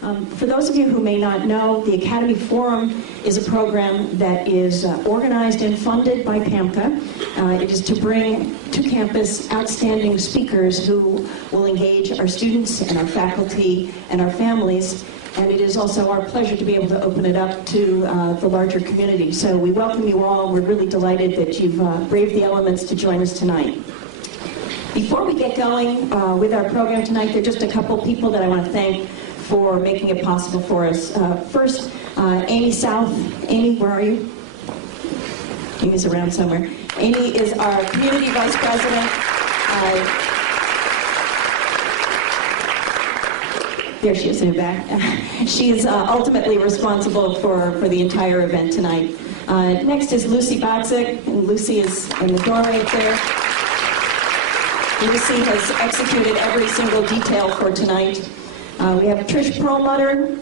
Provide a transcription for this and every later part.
For those of you who may not know, the Academy Forum is a program that is organized and funded by PAMCA. It is to bring to campus outstanding speakers who will engage our students and our faculty and our families. And it is also our pleasure to be able to open it up to the larger community. So we welcome you all. We're really delighted that you've braved the elements to join us tonight. Before we get going with our program tonight, there are just a couple people that I want to thank for making it possible for us. First, Amy South. Amy, where are you? Amy's around somewhere. Amy is our Community Vice President. There she is in the back. She is ultimately responsible for the entire event tonight. Next is Lucy Bogzik, and Lucy is in the doorway up there. Lucy has executed every single detail for tonight. We have Trish Perlmutter.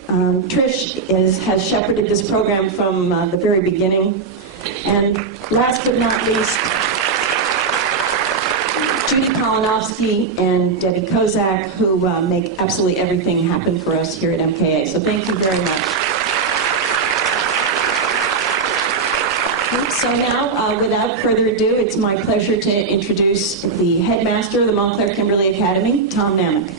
Trish has shepherded this program from the very beginning. And last but not least, Judy Kalinovsky and Debbie Kozak, who make absolutely everything happen for us here at MKA. So thank you very much. So now, without further ado, it's my pleasure to introduce the headmaster of the Montclair Kimberly Academy, Tom Namick.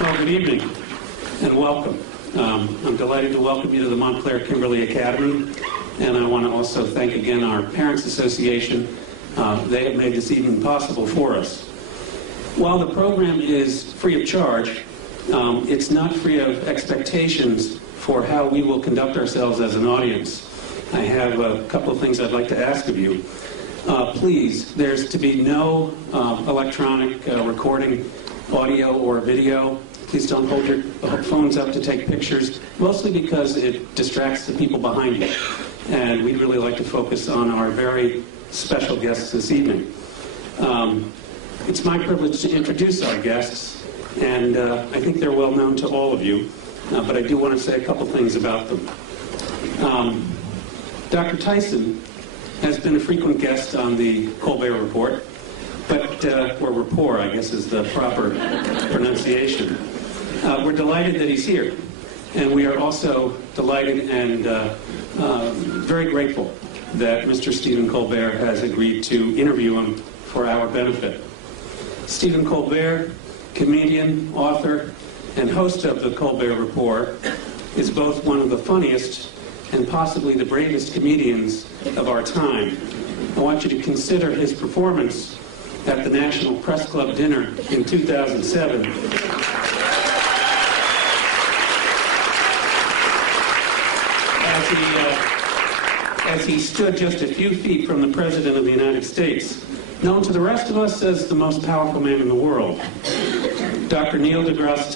Well, good evening and welcome. I'm delighted to welcome you to the Montclair Kimberly Academy, and I want to also thank again our Parents Association. They have made this evening possible for us. While the program is free of charge, it's not free of expectations for how we will conduct ourselves as an audience. I have a couple of things I'd like to ask of you. Please, there's to be no electronic recording, audio or video. Please don't hold your phones up to take pictures, mostly because it distracts the people behind you. And we'd really like to focus on our very special guests this evening. It's my privilege to introduce our guests, and I think they're well known to all of you, but I do want to say a couple things about them. Dr. Tyson has been a frequent guest on the Colbert Report, or rapport, I guess is the proper pronunciation. We're delighted that he's here, and we are also delighted and very grateful that Mr. Stephen Colbert has agreed to interview him for our benefit. Stephen Colbert, comedian, author, and host of the Colbert Report, is both one of the funniest and possibly the bravest comedians of our time. I want you to consider his performance at the National Press Club dinner in 2007. As he stood just a few feet from the President of the United States, known to the rest of us as the most powerful man in the world. Dr. Neil deGrasse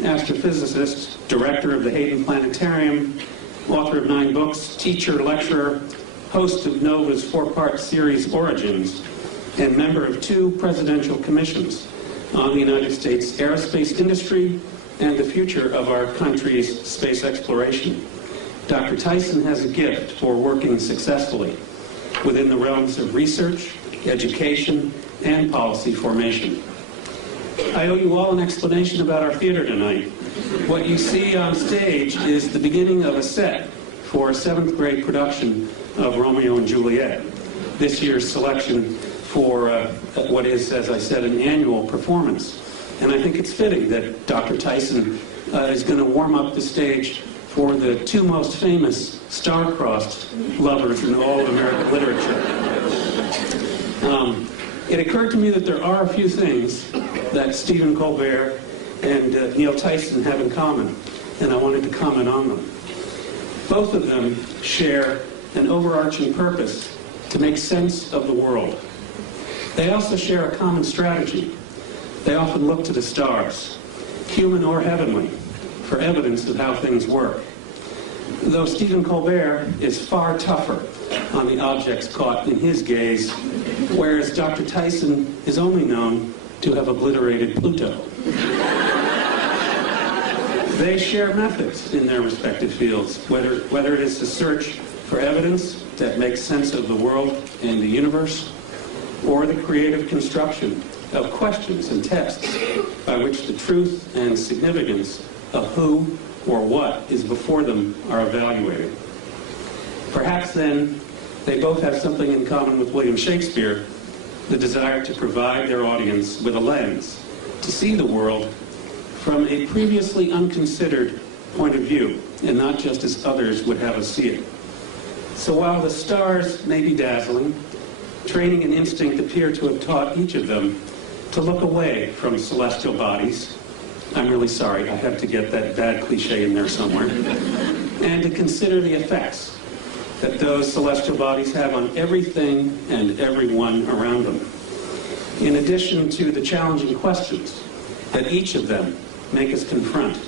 astrophysicist, director of the Hayden Planetarium, author of 9 books, teacher, lecturer, host of NOVA's 4-part series Origins, and member of 2 presidential commissions on the United States aerospace industry and the future of our country's space exploration. Dr. Tyson has a gift for working successfully within the realms of research, education, and policy formation. I owe you all an explanation about our theater tonight. What you see on stage is the beginning of a set for a 7th grade production of Romeo and Juliet. This year's selection for what is, as I said, an annual performance. And I think it's fitting that Dr. Tyson is going to warm up the stage for the 2 most famous star-crossed lovers in all of American literature. It occurred to me that there are a few things that Stephen Colbert and Neil Tyson have in common, and I wanted to comment on them. Both of them share an overarching purpose to make sense of the world. They also share a common strategy. They often look to the stars, human or heavenly, for evidence of how things work. Though Stephen Colbert is far tougher on the objects caught in his gaze, whereas Dr. Tyson is only known to have obliterated Pluto. They share methods in their respective fields, whether it is the search for evidence that makes sense of the world and the universe, or the creative construction of questions and tests by which the truth and significance of who or what is before them are evaluated. Perhaps then, they both have something in common with William Shakespeare, the desire to provide their audience with a lens to see the world from a previously unconsidered point of view, and not just as others would have us see it. So while the stars may be dazzling, training and instinct appear to have taught each of them to look away from celestial bodies. I'm really sorry, I have to get that bad cliche in there somewhere. And to consider the effects that those celestial bodies have on everything and everyone around them. In addition to the challenging questions that each of them make us confront,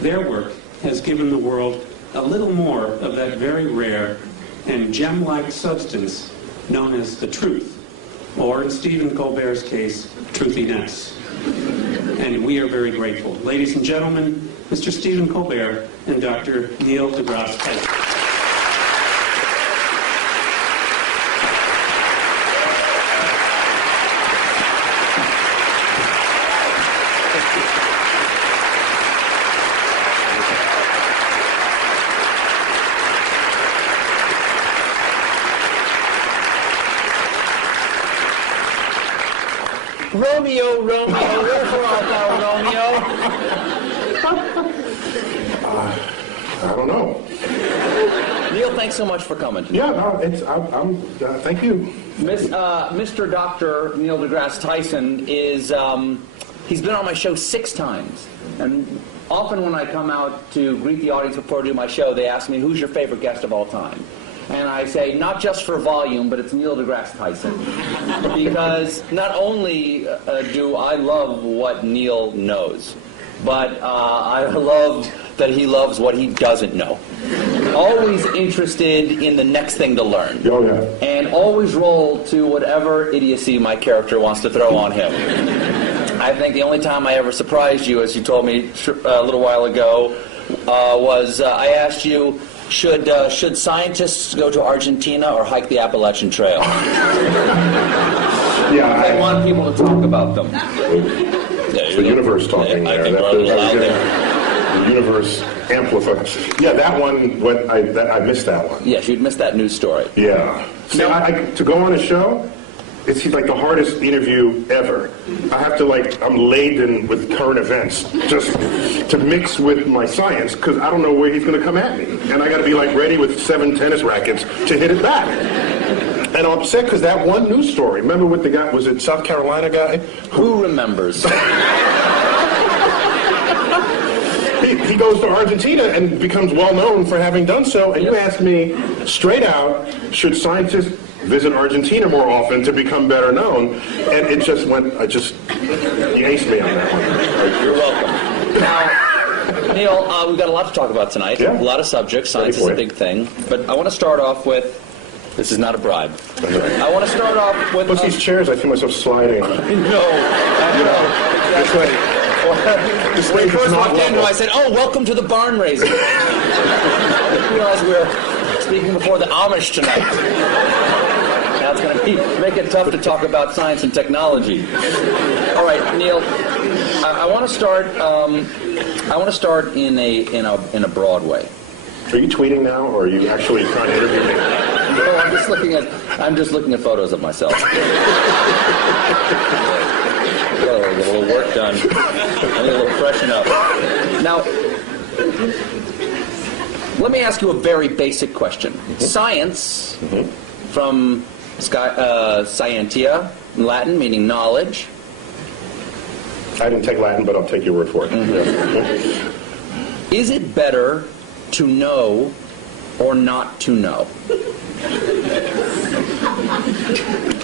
their work has given the world a little more of that very rare and gem-like substance known as the truth, or in Stephen Colbert's case, truthiness. And we are very grateful. Ladies and gentlemen, Mr. Stephen Colbert and Dr. Neil deGrasse Tyson. Romeo, Romeo, wherefore art thou, Romeo? I don't know. Neil, thanks so much for coming tonight. Yeah, no, thank you. Mr. Dr. Neil deGrasse Tyson is, he's been on my show 6 times. And often when I come out to greet the audience before I do my show, they ask me, who's your favorite guest of all time? And I say, not just for volume, but it's Neil deGrasse Tyson. Because not only do I love what Neil knows, but I love that he loves what he doesn't know. Always interested in the next thing to learn. Oh, yeah. And always roll to whatever idiocy my character wants to throw on him. I think the only time I ever surprised you, as you told me a little while ago, was I asked you, should scientists go to Argentina or hike the Appalachian Trail? Yeah, I want people to talk about them. It's the universe talking there. The universe amplifies. Yeah, that one, I missed that one. Yes, you'd missed that news story. Yeah. See, to go on a show, it's like the hardest interview ever. I have to I'm laden with current events just to mix with my science because I don't know where he's going to come at me. And I got to be ready with 7 tennis rackets to hit it back. And I'm upset because that one news story, remember what the guy, was it South Carolina guy? Who remembers? He goes to Argentina and becomes well known for having done so. And you asked me straight out, should scientists visit Argentina more often to become better known? And it just went, you aced me on that one. You're welcome. Now, Neil, we've got a lot to talk about tonight. Yeah. A lot of subjects. Science is a big thing. But I want to start off with, this is not a bribe. I want to start off with... What's these chairs? I feel myself sliding. No. Exactly. When I first walked in, I said, oh, welcome to the barn raising. I realized we're speaking before the Amish tonight. Now it's going to make it tough to talk about science and technology. All right, Neil, I want to start. I want to start in a broad way. Are you tweeting now, or are you actually trying to interview me? No, I'm just looking at photos of myself. Get a little work done. I need a little freshen up. Now, let me ask you a very basic question. Science, from scientia, Latin, meaning knowledge. I didn't take Latin, but I'll take your word for it. Is it better to know or not to know?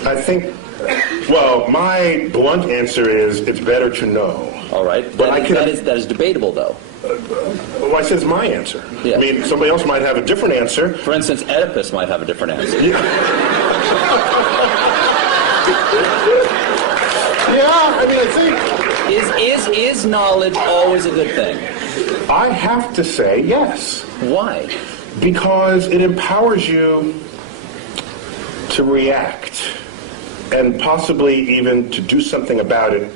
I think, well, my blunt answer is it's better to know. All right. But that is debatable, though. Well, I said it's my answer. Yeah. I mean, somebody else might have a different answer. For instance, Oedipus might have a different answer. Yeah, I mean, I think... Is knowledge always a good thing? I have to say yes. Why? Because it empowers you to react and possibly even to do something about it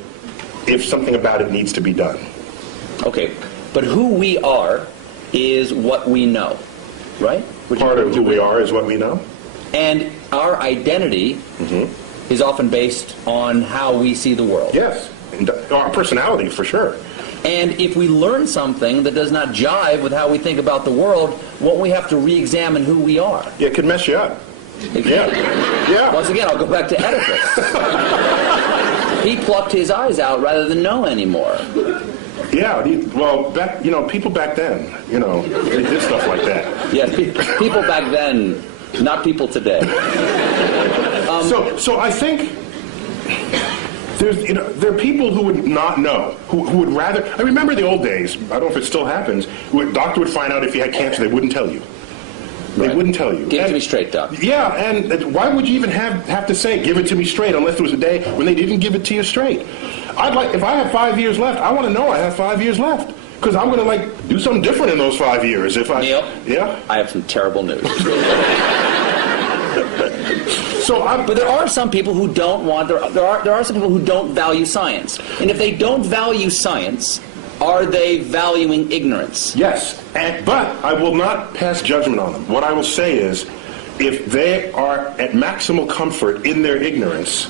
if something about it needs to be done. Okay, but who we are is what we know, right? Part of who we are is what we know. And our identity is often based on how we see the world. Yes, and our personality for sure. And if we learn something that does not jive with how we think about the world, won't we have to re-examine who we are? Yeah, it could mess you up. Yeah. Yeah. Once again, I'll go back to Oedipus. He plucked his eyes out rather than know anymore. Yeah, well, people back then, they did stuff like that. Yes, people back then, not people today. So I think there are people who would not know, who would rather. I remember the old days. I don't know if it still happens. A doctor would find out if you had cancer, they wouldn't tell you. They wouldn't tell you. Give it to me straight, Doc. Yeah, and why would you even have to say give it to me straight unless there was a day when they didn't give it to you straight? If I have 5 years left, I want to know I have 5 years left. Because I'm going to do something different in those 5 years. Neil, yeah? I have some terrible news. But there are some people who don't want, there are some people who don't value science. And if they don't value science, are they valuing ignorance? Yes, but I will not pass judgment on them. What I will say is, if they are at maximal comfort in their ignorance,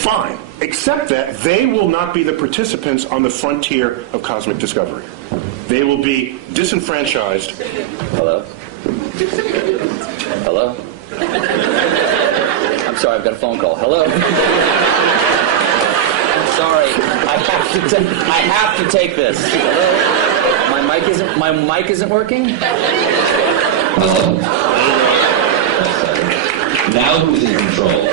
fine. Except that they will not be the participants on the frontier of cosmic discovery. They will be disenfranchised. Hello? Hello? I'm sorry, I've got a phone call. Hello? I'm sorry. I have to take this. Hello? My mic isn't working? Hello? Now who's in control?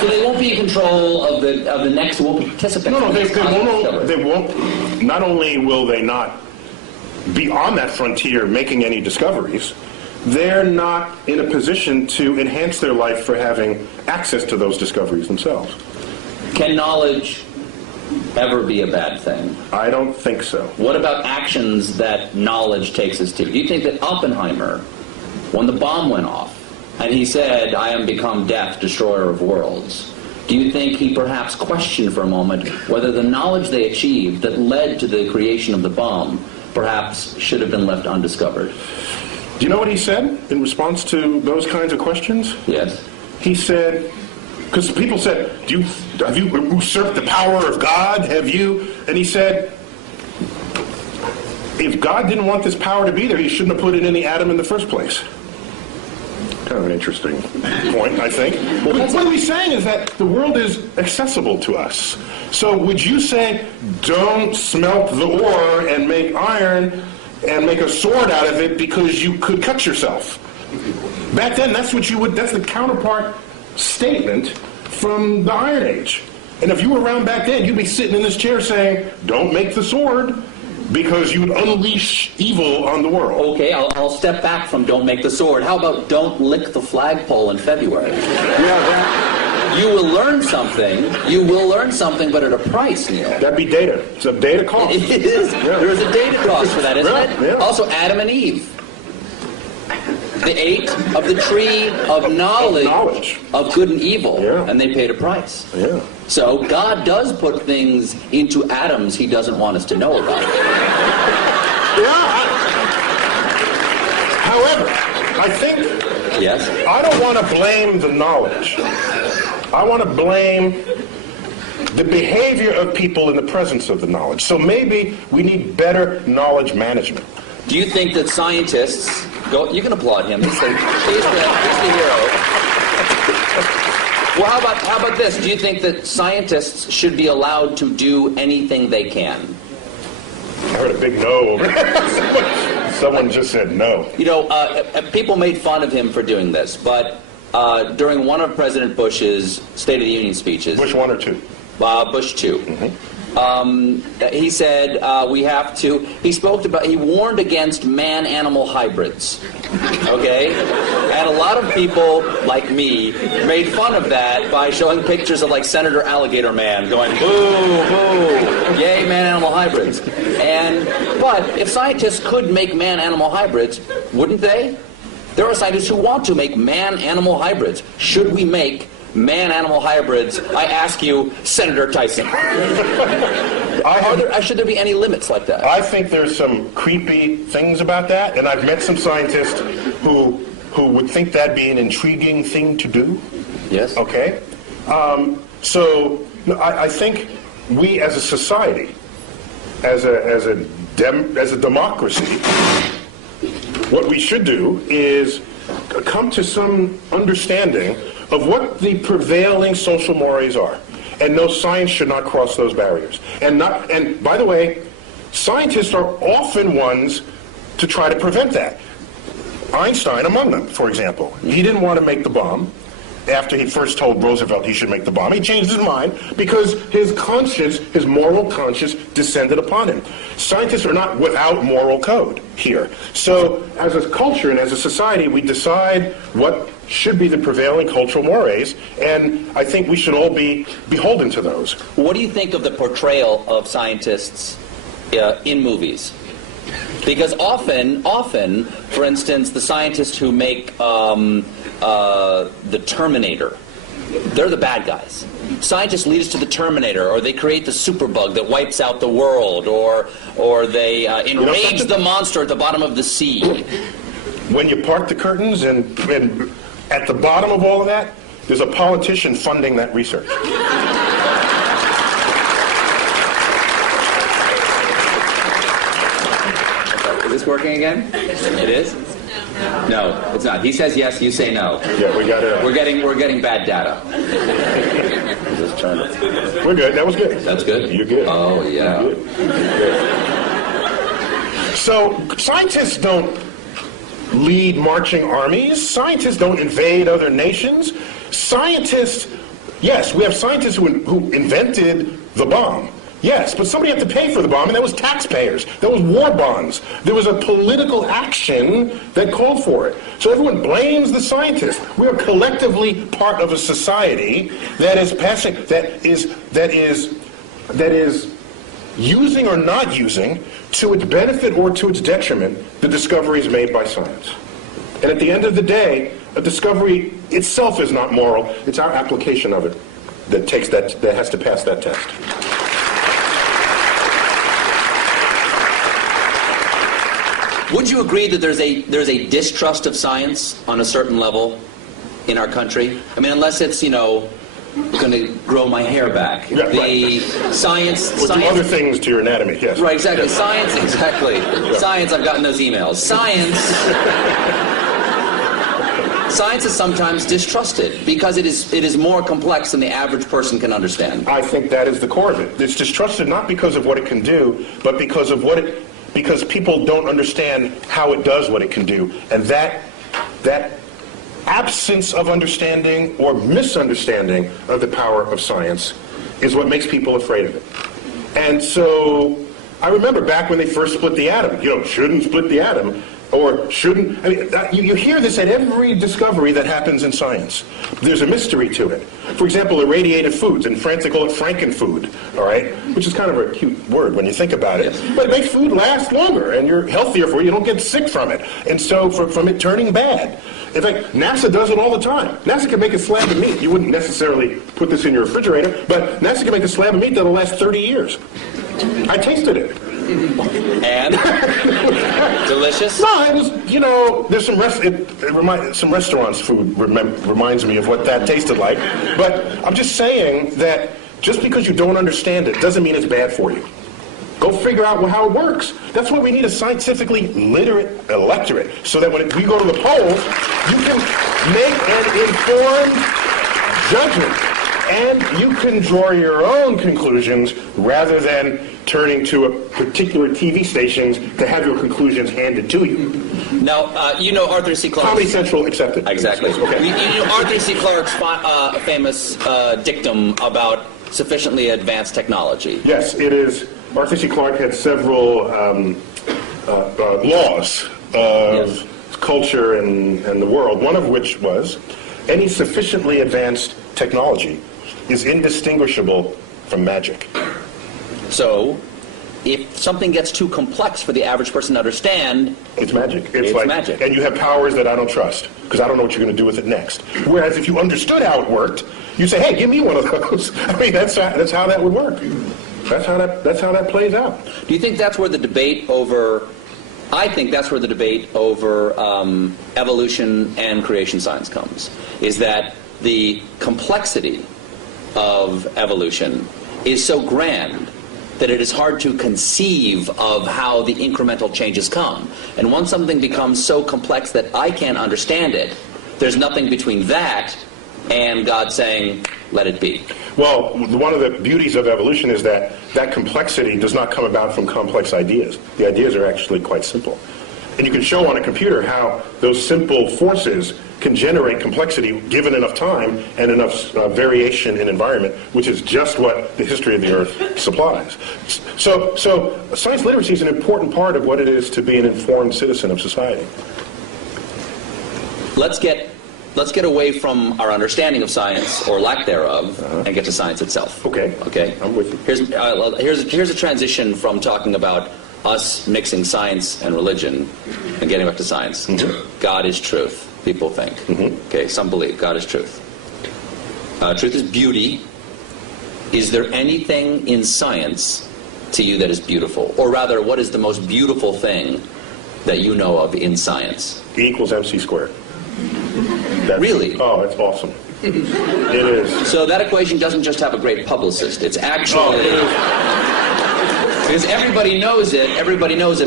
So they won't be in control of the next, won't be participants. No, they won't. Not only will they not be on that frontier making any discoveries, they're not in a position to enhance their life for having access to those discoveries themselves. Can knowledge ever be a bad thing? I don't think so. What about actions that knowledge takes us to? Do you think that Oppenheimer, when the bomb went off, and he said, "I am become death, destroyer of worlds," do you think he perhaps questioned for a moment whether the knowledge they achieved that led to the creation of the bomb perhaps should have been left undiscovered? Do you know what he said in response to those kinds of questions? Yes. He said, because people said, have you usurped the power of God? Have you? And he said, if God didn't want this power to be there, he shouldn't have put it in the atom in the first place. Kind of an interesting point, I think. What he's saying is that the world is accessible to us. So would you say, don't smelt the ore and make iron and make a sword out of it because you could cut yourself? Back then, that's the counterpart statement from the Iron Age. And if you were around back then, you'd be sitting in this chair saying, don't make the sword, because you would unleash evil on the world. Okay, I'll step back from don't make the sword. How about don't lick the flagpole in February? Yeah, you will learn something. You will learn something, but at a price, Neil. that'd be data. It's a data cost. It is. Yeah. There is a data cost for that, isn't it? Yeah. Also, Adam and Eve. They ate of the tree of knowledge of good and evil, and they paid a price. Yeah. So God does put things into atoms he doesn't want us to know about. However, I think Yes? I don't want to blame the knowledge. I want to blame the behavior of people in the presence of the knowledge. So maybe we need better knowledge management. Do you think that scientists go? You can applaud him. He's the hero. Well, how about this? Do you think that scientists should be allowed to do anything they can? I heard a big no over there. Someone just said no. You know, people made fun of him for doing this, but during one of President Bush's State of the Union speeches... Bush 1 or 2? Bush 2. He said he warned against man-animal hybrids. Okay? And a lot of people, like me, made fun of that by showing pictures of, like, Senator Alligator Man going, boo, boo, yay, man-animal hybrids. But if scientists could make man-animal hybrids, wouldn't they? There are scientists who want to make man-animal hybrids. Should we make man-animal hybrids? I ask you, Senator Tyson. Should there be any limits like that? I think there's some creepy things about that, and I've met some scientists who would think that'd be an intriguing thing to do. Yes. Okay? I think we as a society, as a democracy, what we should do is come to some understanding of what the prevailing social mores are. And no, science should not cross those barriers. And by the way, scientists are often ones to try to prevent that. Einstein among them, for example. He didn't want to make the bomb after he first told Roosevelt he should make the bomb. He changed his mind because his conscience, his moral conscience, descended upon him. Scientists are not without moral code here. So as a culture and as a society, we decide what should be the prevailing cultural mores, and I think we should all be beholden to those. What do you think of the portrayal of scientists in movies? Because often, for instance, the scientists who make the Terminator, they're the bad guys. Scientists lead us to the Terminator, or they create the superbug that wipes out the world, or they enrage the monster at the bottom of the sea. When you part the curtains and at the bottom of all of that, there's a politician funding that research. Is this working again? It is? No, it's not. He says yes, you say no. Yeah, we got it. We're getting bad data. Just trying to... We're good. That was good. That's good? You're good. Oh, yeah. You're good. So, scientists don't lead marching armies. Scientists don't invade other nations. Scientists, yes, we have scientists who invented the bomb. Yes, but somebody had to pay for the bomb, and that was taxpayers. That was war bonds. There was a political action that called for it. So everyone blames the scientists. We are collectively part of a society that is using or not using, to its benefit or to its detriment, the discoveries made by science. And at the end of the day, a discovery itself is not moral. It's our application of it that has to pass that test. Would you agree that there's a distrust of science on a certain level in our country? I mean, unless it's, going to grow my hair back. Yeah, the right. Science... Or do other things to your anatomy, yes. Right, exactly. Yes. Science, exactly. Yeah. Science, I've gotten those emails. Science is sometimes distrusted because it is more complex than the average person can understand. I think that is the core of it. It's distrusted not because of what it can do, but because of because people don't understand how it does what it can do. And that absence of understanding or misunderstanding of the power of science is what makes people afraid of it. And so I remember back when they first split the atom, shouldn't split the atom, or shouldn't, you hear this at every discovery that happens in science. There's a mystery to it. For example, irradiated foods, in France they call it frankenfood, all right? Which is kind of a cute word when you think about it. But it makes food last longer, and you're healthier for it, you don't get sick from it. And so from it turning bad. In fact, NASA does it all the time. NASA can make a slab of meat. You wouldn't necessarily put this in your refrigerator, but NASA can make a slab of meat that'll last 30 years. I tasted it. And? Delicious? No, it was, there's some restaurants' food reminds me of what that tasted like. But I'm just saying that just because you don't understand it doesn't mean it's bad for you. Go figure out how it works. That's why we need a scientifically literate electorate, so that when we go to the polls, you can make an informed judgment. And you can draw your own conclusions rather than turning to a particular TV stations to have your conclusions handed to you. Now, Arthur C. Clarke. Comedy Central accepted. Exactly. Okay. You know Arthur C. Clarke's famous dictum about sufficiently advanced technology. Yes, it is. Arthur C. Clarke had several laws of culture and the world, one of which was any sufficiently advanced technology is indistinguishable from magic. So, if something gets too complex for the average person to understand, It's magic. It's like magic. And you have powers that I don't trust because I don't know what you're going to do with it next. Whereas if you understood how it worked, you say, "Hey, give me one of those." I mean, that's how that would work. That's how that plays out. do you think that's where the debate over? I think that's where the debate over evolution and creation science comes. Is that the complexity of evolution is so grand that it is hard to conceive of how the incremental changes come. And once something becomes so complex that I can't understand it, there's nothing between that and God saying, let it be. Well, one of the beauties of evolution is that that complexity does not come about from complex ideas. The ideas are actually quite simple. And you can show on a computer how those simple forces can generate complexity given enough time and enough variation in environment, which is just what the history of the Earth supplies. So science literacy is an important part of what it is to be an informed citizen of society. Let's get away from our understanding of science, or lack thereof, and get to science itself. Okay. Okay. I'm with you. Here's a transition from talking about us mixing science and religion and getting back to science. God is truth, people think. Okay, some believe God is truth. Truth is beauty. Is there anything in science to you that is beautiful? Or rather, what is the most beautiful thing that you know of in science? E equals MC squared. Really? Oh, it's awesome. It is. So that equation doesn't just have a great publicist. It's actually... Because everybody knows it,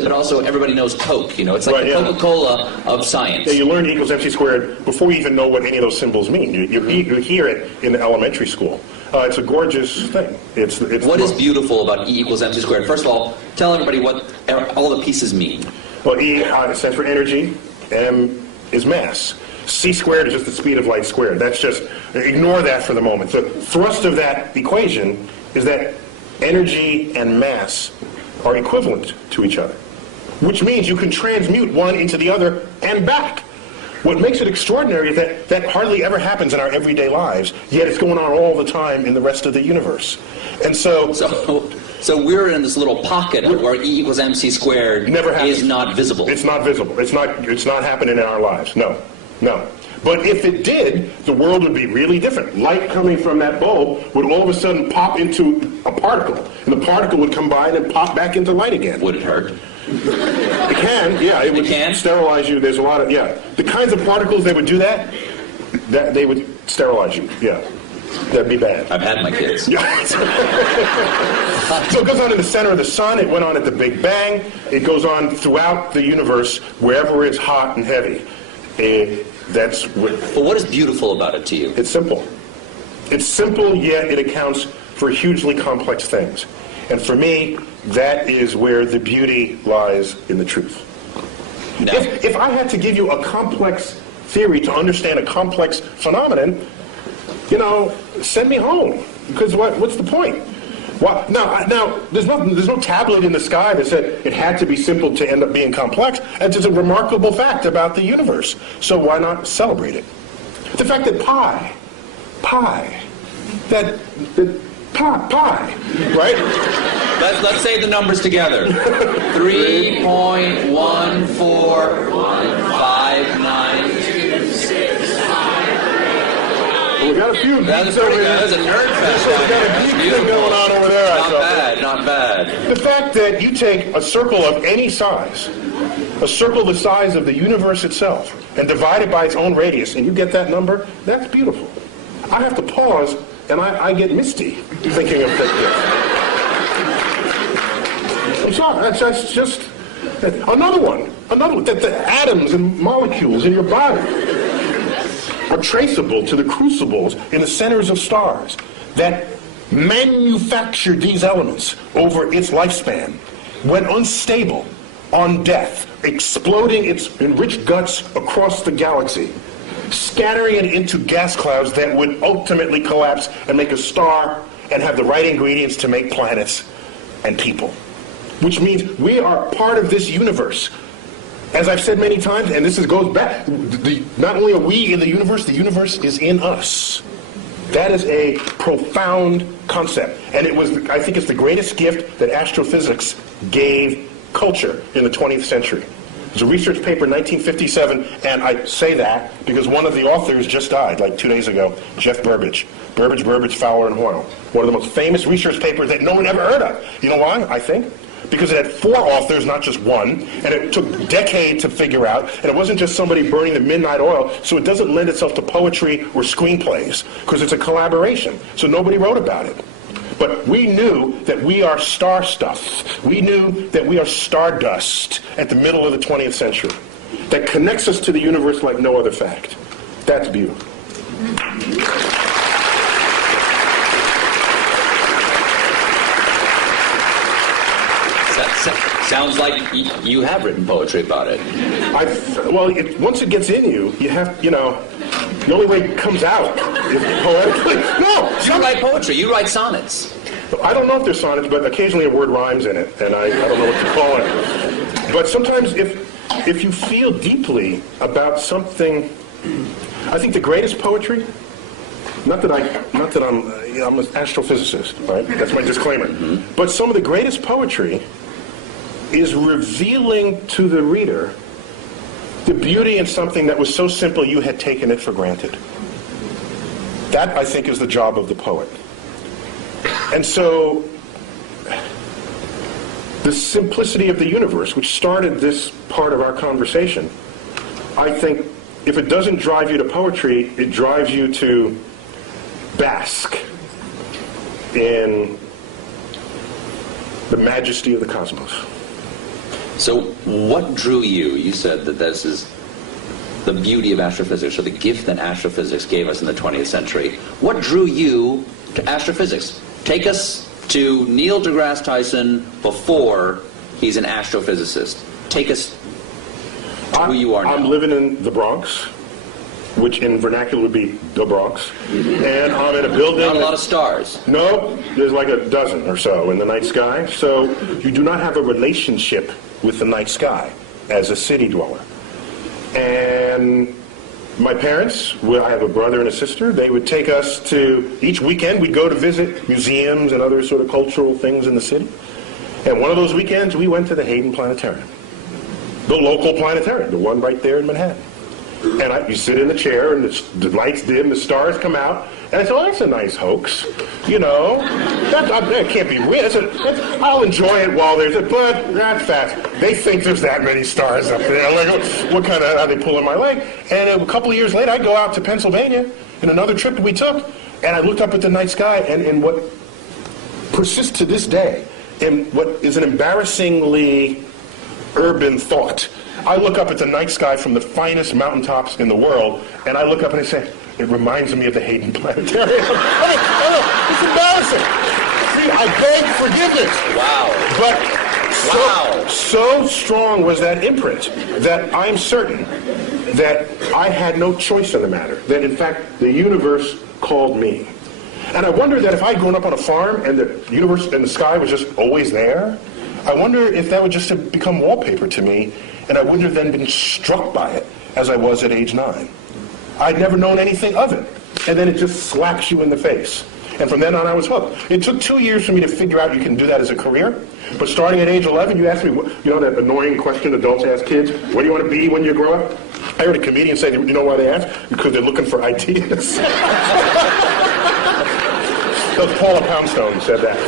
but also everybody knows Coke. You know, it's like Right, the yeah. Coca-Cola of science. Yeah, you learn E equals MC squared before you even know what any of those symbols mean. You hear it in elementary school. It's a gorgeous thing. It's What is beautiful about E equals MC squared? First of all, tell everybody what all the pieces mean. Well, E stands for energy. M is mass. C squared is just the speed of light squared. That's just, ignore that for the moment. The thrust of that equation is that energy and mass are equivalent to each other, which means you can transmute one into the other and back. What makes it extraordinary is that that hardly ever happens in our everyday lives, yet it's going on all the time in the rest of the universe. And so we're in this little pocket of where E equals MC squared never happens. is not visible. It's not visible. It's not happening in our lives. No. But if it did, the world would be really different. Light coming from that bulb would all of a sudden pop into a particle, and the particle would combine and pop back into light again. Would it hurt? It can, yeah. It would sterilize you. There's a lot of, yeah. The kinds of particles that would do that they would sterilize you, yeah. That'd be bad. I've had my kids. Yeah. So it goes on in the center of the sun. It went on at the Big Bang. It goes on throughout the universe, wherever it's hot and heavy. That's what. But what is beautiful about it to you? It's simple. It's simple, yet it accounts for hugely complex things. And for me, that is where the beauty lies in the truth. No. If I had to give you a complex theory to understand a complex phenomenon, send me home. Because what's the point? Well, now there's no tablet in the sky that said it had to be simple to end up being complex. It's just a remarkable fact about the universe. So why not celebrate it? The fact that pi, right? Let's say the numbers together. 3.1415926. Well, we got a few That's geeks over pretty good. there. There's a nerd fest We out got there. a That's geek thing beautiful. going on over there. Not bad. The fact that you take a circle of any size, a circle the size of the universe itself, and divide it by its own radius, and you get that number, that's beautiful. I have to pause, and I get misty thinking of that. I'm sorry, that's just another one, that the atoms and molecules in your body are traceable to the crucibles in the centers of stars that manufactured these elements over its lifespan, when unstable, on death, exploding its enriched guts across the galaxy, scattering it into gas clouds that would ultimately collapse and make a star and have the right ingredients to make planets and people. Which means we are part of this universe. As I've said many times, and goes back, not only are we in the universe is in us. That is a profound concept. And it was, I think it's the greatest gift that astrophysics gave culture in the 20th century. There's a research paper in 1957, and I say that because one of the authors just died, like 2 days ago, Jeff Burbidge. Burbidge, Fowler, and Hoyle. One of the most famous research papers that no one ever heard of. You know why, I think? Because it had 4 authors, not just one, and it took decades to figure out, and it wasn't just somebody burning the midnight oil, so it doesn't lend itself to poetry or screenplays, because it's a collaboration, so nobody wrote about it. But we knew that we are star stuff. We knew that we are stardust at the middle of the 20th century. That connects us to the universe like no other fact. That's beautiful. Sounds like you have written poetry about it. Once it gets in you, you have, the only way it comes out is poetically. No! You write poetry. You write sonnets. I don't know if they're sonnets, but occasionally a word rhymes in it, and I don't know what to call it. But sometimes if you feel deeply about something, I think the greatest poetry, not that I'm an astrophysicist, right? That's my disclaimer. Mm-hmm. But some of the greatest poetry is revealing to the reader the beauty in something that was so simple you had taken it for granted. That, I think, is the job of the poet. And so, the simplicity of the universe, which started this part of our conversation, I think, if it doesn't drive you to poetry, it drives you to bask in the majesty of the cosmos. So what drew you? You said that this is the beauty of astrophysics, or the gift that astrophysics gave us in the 20th century. What drew you to astrophysics? Take us to Neil deGrasse Tyson before he's an astrophysicist. Take us to who you are now. I'm living in the Bronx, which in vernacular would be the Bronx. And I'm in a building... Not a lot of stars. No, there's like a dozen or so in the night sky. So you do not have a relationship with the night sky as a city dweller. And my parents, I have a brother and a sister, they would take us to, each weekend we'd go to visit museums and other sort of cultural things in the city. And one of those weekends we went to the Hayden Planetarium. The local planetarium, the one right there in Manhattan. And you sit in the chair, and the lights dim, the stars come out, and I said, "Oh, that's a nice hoax, that can't be real. I'll enjoy it while there's it, but that's fast. They think there's that many stars up there. Like, what kind of, are they pulling my leg?" And a couple of years later, I go out to Pennsylvania in another trip that we took, and I looked up at the night sky, and what persists to this day, and what is an embarrassingly urban thought. I look up at the night sky from the finest mountaintops in the world, and I look up and I say, it reminds me of the Hayden Planetarium. It's embarrassing. See, I beg forgiveness. Wow. But so strong was that imprint that I'm certain that I had no choice in the matter. That, in fact, the universe called me. And I wonder that if I'd grown up on a farm and the universe and the sky was just always there, I wonder if that would just have become wallpaper to me, and I wouldn't have then been struck by it as I was at age 9. I'd never known anything of it. And then it just slaps you in the face. And from then on, I was hooked. It took 2 years for me to figure out you can do that as a career. But starting at age 11, you asked me, that annoying question adults ask kids, what do you want to be when you grow up? I heard a comedian say, you know why they ask? Because they're looking for ideas. That was Paula Poundstone who said that.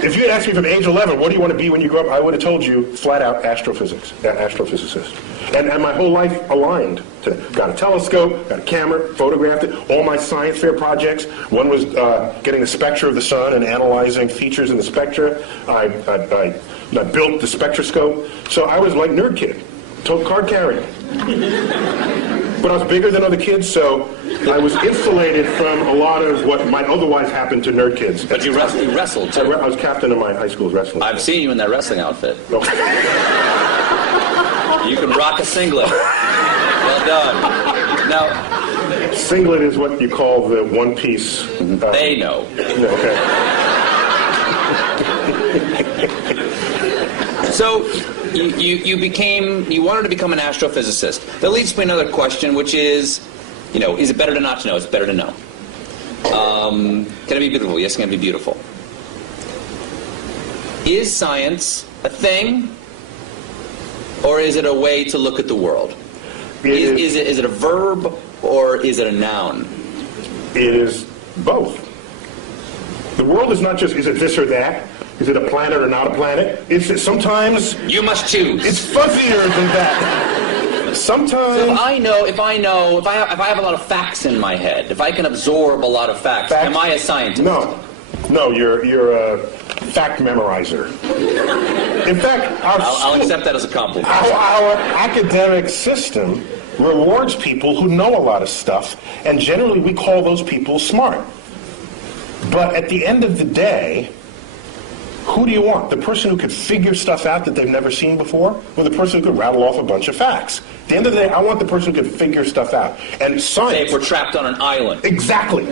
If you had asked me from age 11, what do you want to be when you grow up, I would have told you flat out astrophysicist. And my whole life aligned to that. Got a telescope, got a camera, photographed it. All my science fair projects. One was getting the spectra of the sun and analyzing features in the spectra. I built the spectroscope. So I was like nerd kid, card carrying. But I was bigger than other kids, so I was insulated from a lot of what might otherwise happen to nerd kids. But you wrestled too. I was captain of my high school's wrestling. I've seen you in that wrestling outfit. You can rock a singlet. Well done. Now, singlet is what you call the one piece. They know. Okay. So you wanted to become an astrophysicist. That leads to another question, which is, You know, is it better to not to know? It's better to know. Can it be beautiful? Yes, it can be beautiful. Is science a thing, or is it a way to look at the world? Is it a verb, or is it a noun? It is both. The world is not just, is it this or that? Is it a planet or not a planet? It's sometimes... You must choose. It's fuzzier than that. Sometimes... So if I have a lot of facts in my head, if I can absorb a lot of facts, am I a scientist? No, you're a fact memorizer. In fact, I'll accept that as a compliment. Our academic system rewards people who know a lot of stuff, and generally we call those people smart. But at the end of the day, who do you want? The person who could figure stuff out that they've never seen before, or the person who could rattle off a bunch of facts? At the end of the day, I want the person who could figure stuff out. And science... Say if we're trapped on an island. Exactly.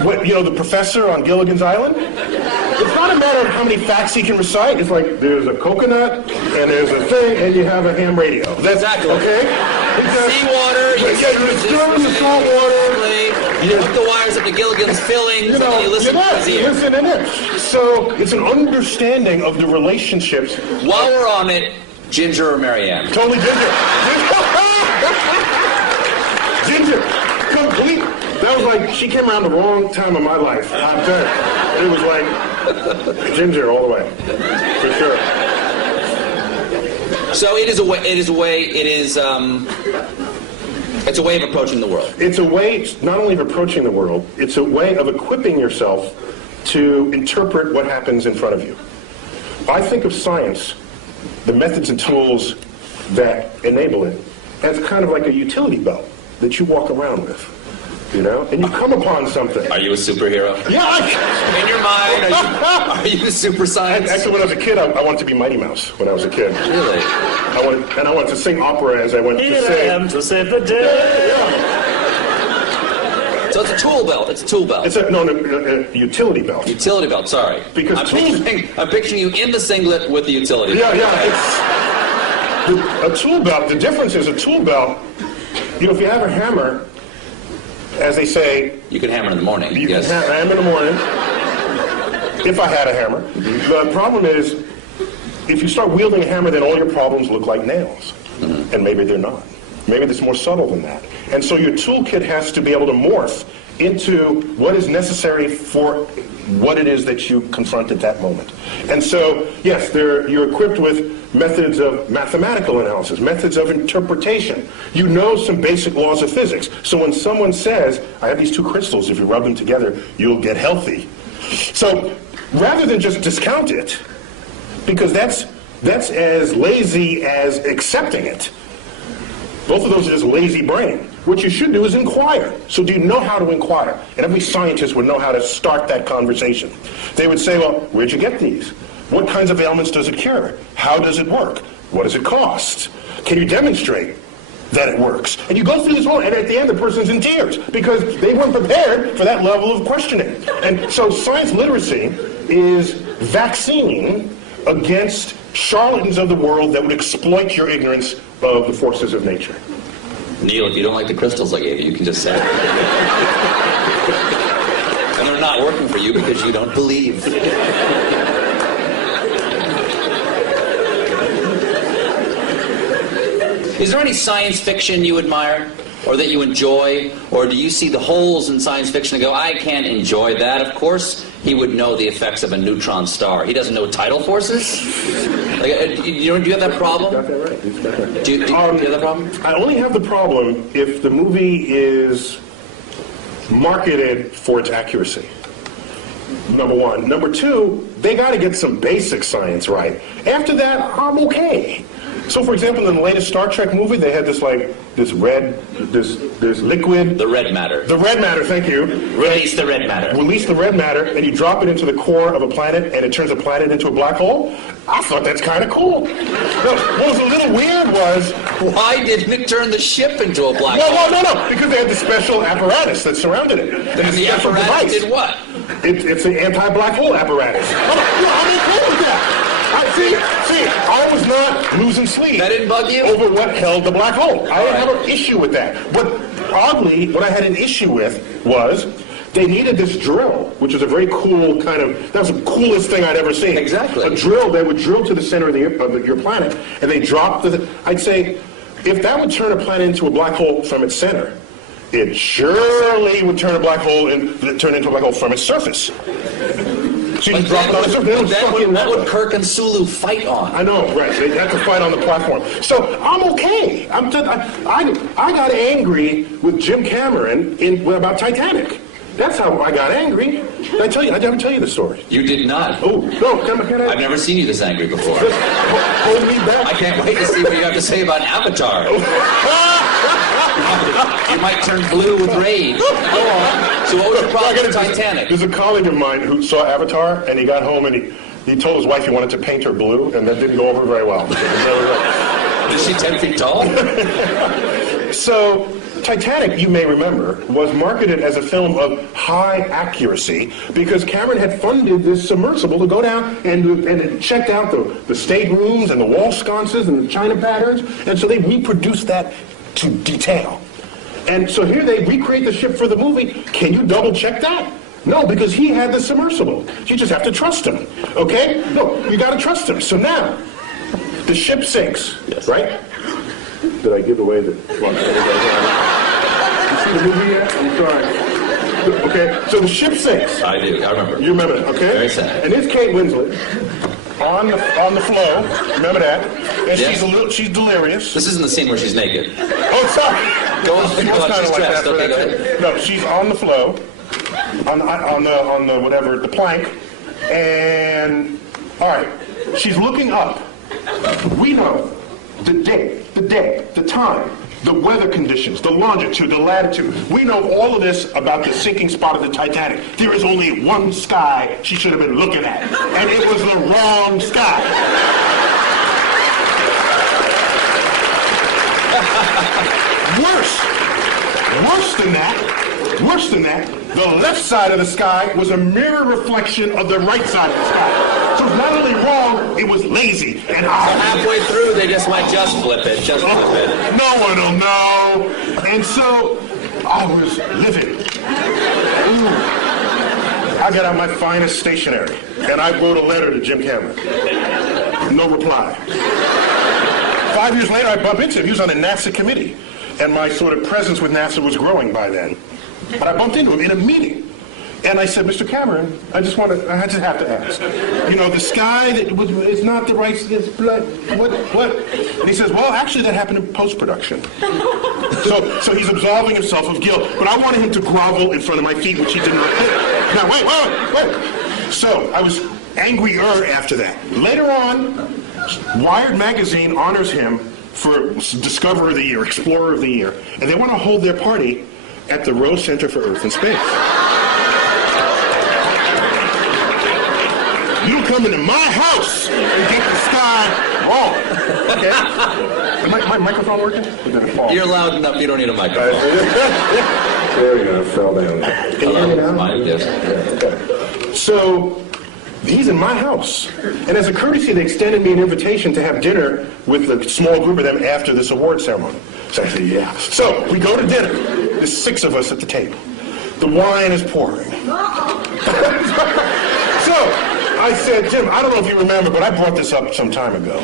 What, you know, the professor on Gilligan's Island? It's not a matter of how many facts he can recite. It's like, there's a coconut, and there's a thing, and you have a ham radio. That's exactly. Okay? Seawater, you stir the salt water. You put the wires up to Gilligan's fillings, and then you listen to his ear. Listen in it. So it's an understanding of the relationships. While we're on it, Ginger or Marianne? Totally Ginger. Ginger. Complete. That was like, she came around the wrong time of my life. I'm telling you. It was like Ginger all the way. For sure. So it's a way of approaching the world. It's a way not only of approaching the world, it's a way of equipping yourself to interpret what happens in front of you. I think of science, the methods and tools that enable it, as kind of like a utility belt that you walk around with. You know, and you come upon something. Are you a superhero? Yeah. In your mind, are you super science? Actually, when I was a kid, I wanted to be Mighty Mouse. When I was a kid, really, I wanted to sing opera as I went to sing. I am to save the day. Yeah. So it's a tool belt. It's a tool belt. It's a utility belt. Utility belt. Sorry, because I'm picturing you in the singlet with the utility belt. Yeah. It's a tool belt. The difference is a tool belt. You know, if you have a hammer. As they say... You can hammer in the morning, You yes. can hammer in the morning, if I had a hammer. The problem is, if you start wielding a hammer, then all your problems look like nails. Mm-hmm. And maybe they're not. Maybe it's more subtle than that. And so your toolkit has to be able to morph into what is necessary for what it is that you confront at that moment. And so, yes, you're equipped with methods of mathematical analysis, methods of interpretation. You know some basic laws of physics. So when someone says, I have these two crystals, if you rub them together, you'll get healthy. So rather than just discount it, because that's as lazy as accepting it. Both of those are just lazy brain. What you should do is inquire. So do you know how to inquire? And every scientist would know how to start that conversation. They would say, well, where'd you get these? What kinds of ailments does it cure? How does it work? What does it cost? Can you demonstrate that it works? And you go through this whole, and at the end the person's in tears because they weren't prepared for that level of questioning. And so science literacy is vaccine against charlatans of the world that would exploit your ignorance of the forces of nature. Neil, if you don't like the crystals I gave you, you can just say it. And they're not working for you because you don't believe. Is there any science fiction you admire? Or that you enjoy? Or do you see the holes in science fiction and go, I can't enjoy that? Of course he would know the effects of a neutron star. He doesn't know tidal forces? Like, do you have that problem? Got that right. He's got that right. Do you have that problem? I only have the problem if the movie is marketed for its accuracy. Number one. Number two, they got to get some basic science right. After that, I'm okay. So, for example, in the latest Star Trek movie, they had this liquid. The red matter. The red matter, thank you. Release the red matter. Release the red matter, and you drop it into the core of a planet, and it turns a planet into a black hole. I thought that's kind of cool. No, what was a little weird was... Why didn't it turn the ship into a black hole? No, because they had the special apparatus that surrounded it. And the apparatus did what? It's an anti-black hole apparatus. I'm okay with that. See, I was not losing sleep. That didn't bug you? Over what held the black hole. I didn't have an issue with that. But oddly, what I had an issue with was they needed this drill, which is a very cool kind of, that was the coolest thing I'd ever seen. Exactly. A drill, they would drill to the center of your planet, and they drop I'd say, if that would turn a planet into a black hole from its center, it surely would turn a black hole turn into a black hole from its surface. So you drop it on the surface. What would Kirk and Sulu fight on? I know, right? They had to fight on the platform. So I'm okay. I got angry with Jim Cameron about Titanic. That's how I got angry. Did I tell you? I didn't tell you the story. You did not. Oh no! Can I? I've never seen you this angry before. Hold me back. I can't wait to see what you have to say about Avatar. You might turn blue with rage. Go on. So what was your problem with Titanic? There's a colleague of mine who saw Avatar, and he got home and he told his wife he wanted to paint her blue, and that didn't go over very well. Is she 10 feet tall? So, Titanic, you may remember, was marketed as a film of high accuracy because Cameron had funded this submersible to go down and it checked out the staterooms and the wall sconces and the china patterns, and so they reproduced that to detail. And so here they recreate the ship for the movie. Can you double check that? No, because he had the submersible. You just have to trust him, okay? No, you got to trust him. So now, the ship sinks, yes. Right? Did I give away the... Well, you see the movie yet? I'm sorry. Okay, so the ship sinks. I do, I remember. You remember it, okay? Very sad. And here's Kate Winslet on the flow. Remember that? And Yes. she's delirious. This isn't the scene where she's naked. Oh, sorry. Go on, She's go on, kind she's of like dressed. that for Okay, that go too. ahead. No, she's on the flow, on the whatever, the plank, and all right, she's looking up. We know the date, the time, the weather conditions, the longitude, the latitude. We know all of this about the sinking spot of the Titanic. There is only one sky she should have been looking at, and it was the wrong sky. Worse than that, the left side of the sky was a mirror reflection of the right side of the sky. So it's not only wrong, it was lazy. And Halfway through, they just might just flip it. Just flip it. no one will know. And so I was livid. Ooh. I got out my finest stationery, and I wrote a letter to Jim Cameron. No reply. 5 years later, I bump into him. He was on the NASA committee, and my sort of presence with NASA was growing by then. But I bumped into him in a meeting. And I said, Mr. Cameron, I just have to ask. You know, the sky is not the right, what? And he says, well, actually that happened in post-production. So he's absolving himself of guilt, but I wanted him to grovel in front of my feet, which he did not do. Now, wait. So I was angrier after that. Later on, Wired magazine honors him for Discoverer of the Year, Explorer of the Year, and they want to hold their party at the Rose Center for Earth and Space. You don't come into my house and get the sky wrong. Okay? Is my microphone working? Or did it fall? You're loud enough, you don't need a microphone. There we go, it fell down. Can you hear me now? Mine, yes. Okay. So, he's in my house. And as a courtesy, they extended me an invitation to have dinner with a small group of them after this award ceremony. So I said, yeah. So we go to dinner. There's 6 of us at the table. The wine is pouring. So I said, Jim, I don't know if you remember, but I brought this up some time ago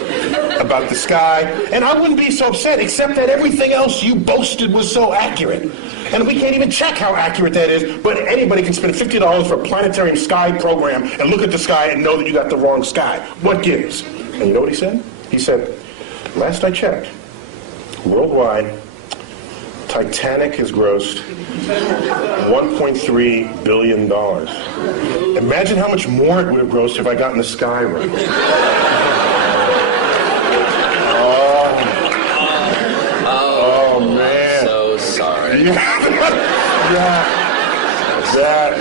about the sky. And I wouldn't be so upset, except that everything else you boasted was so accurate. And we can't even check how accurate that is, but anybody can spend $50 for a planetarium sky program and look at the sky and know that you got the wrong sky. What gives? And you know what he said? He said, last I checked, worldwide, Titanic has grossed $1.3 billion. Imagine how much more it would have grossed if I gotten the sky right. Oh, man. So sorry. That.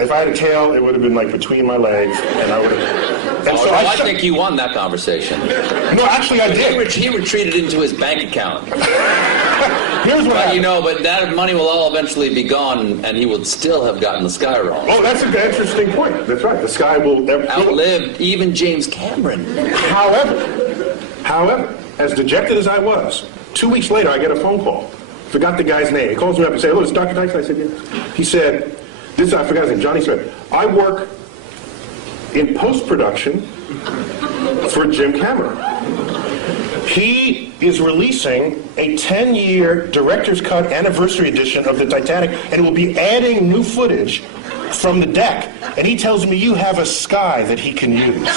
If I had a tail, it would have been like between my legs, and I would have. And So I think you won that conversation. No, actually, I did. He retreated into his bank account. here's what But happened. you know, but that money will all eventually be gone, and he would still have gotten the sky wrong. Oh, that's an interesting point. That's right. The sky will Outlived even James Cameron. However, as dejected as I was, 2 weeks later I get a phone call. Forgot the guy's name. He calls me up and says, "Hello, it's Dr. Tyson." I said, "Yes." He said, I forgot his name, Johnny Smith. "I work in post-production for Jim Cameron. He is releasing a 10-year director's cut anniversary edition of the Titanic, and will be adding new footage from the deck. And he tells me you have a sky that he can use."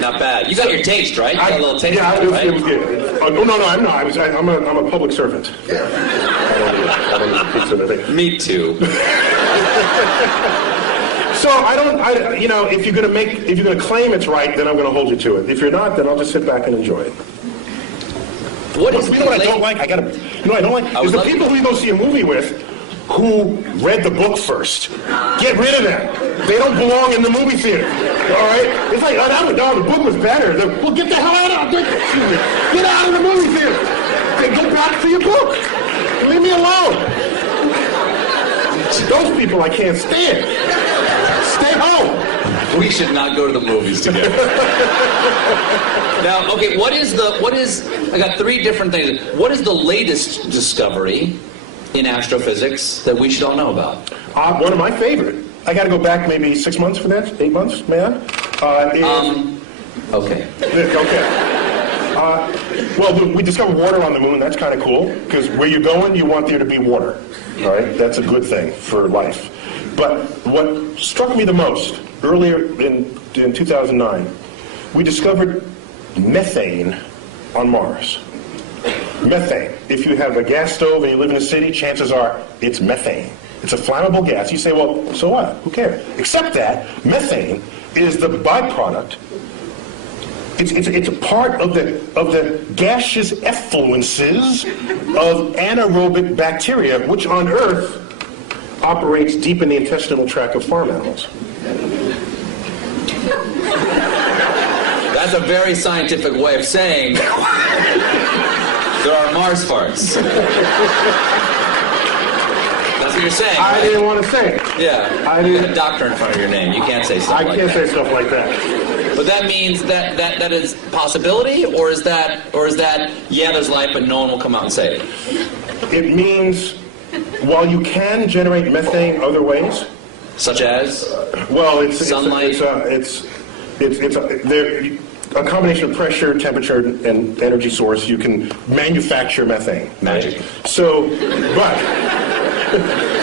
Not bad. You got your taste, right? You got a little taste, yeah, right? it was good. Oh, no, I'm not. I'm a public servant. I don't need pizza today. Me too. So if you're gonna claim it's right, then I'm gonna hold you to it. If you're not, then I'll just sit back and enjoy it. What is You know what I don't like? I don't like is the people who you go see a movie with who read the book first. Get rid of them. They don't belong in the movie theater. All right? It's like, the book was better. Well, get the hell out of it. Get out of the movie theater. Then go back to your book. Leave me alone. Those people I can't stand. Stay home. We should not go to the movies together. Now, okay, I got three different things. What is the latest discovery in astrophysics that we should all know about? One of my favorite. I got to go back maybe 6 months for that, 8 months, man. Okay. Okay. Well, we discovered water on the moon. That's kind of cool, because where you're going, you want there to be water. All right? That's a good thing for life. But what struck me the most, earlier in 2009, we discovered methane on Mars. Methane. If you have a gas stove and you live in a city, chances are it's methane. It's a flammable gas. You say, well, so what? Who cares? Except that methane is the byproduct. It's a part of the gaseous effluences of anaerobic bacteria, which on Earth operates deep in the intestinal tract of farm animals. That's a very scientific way of saying there are Mars farts. That's what you're saying, I right? didn't want to say it. Yeah. You got a doctor in front of your name. You can't say stuff like that. I can't say stuff like that. But that means that is possibility, or is that yeah, there's life, but no one will come out and say it? It means while you can generate methane other ways, such as sunlight. It's a combination of pressure, temperature, and energy source. You can manufacture methane. Magic. So, but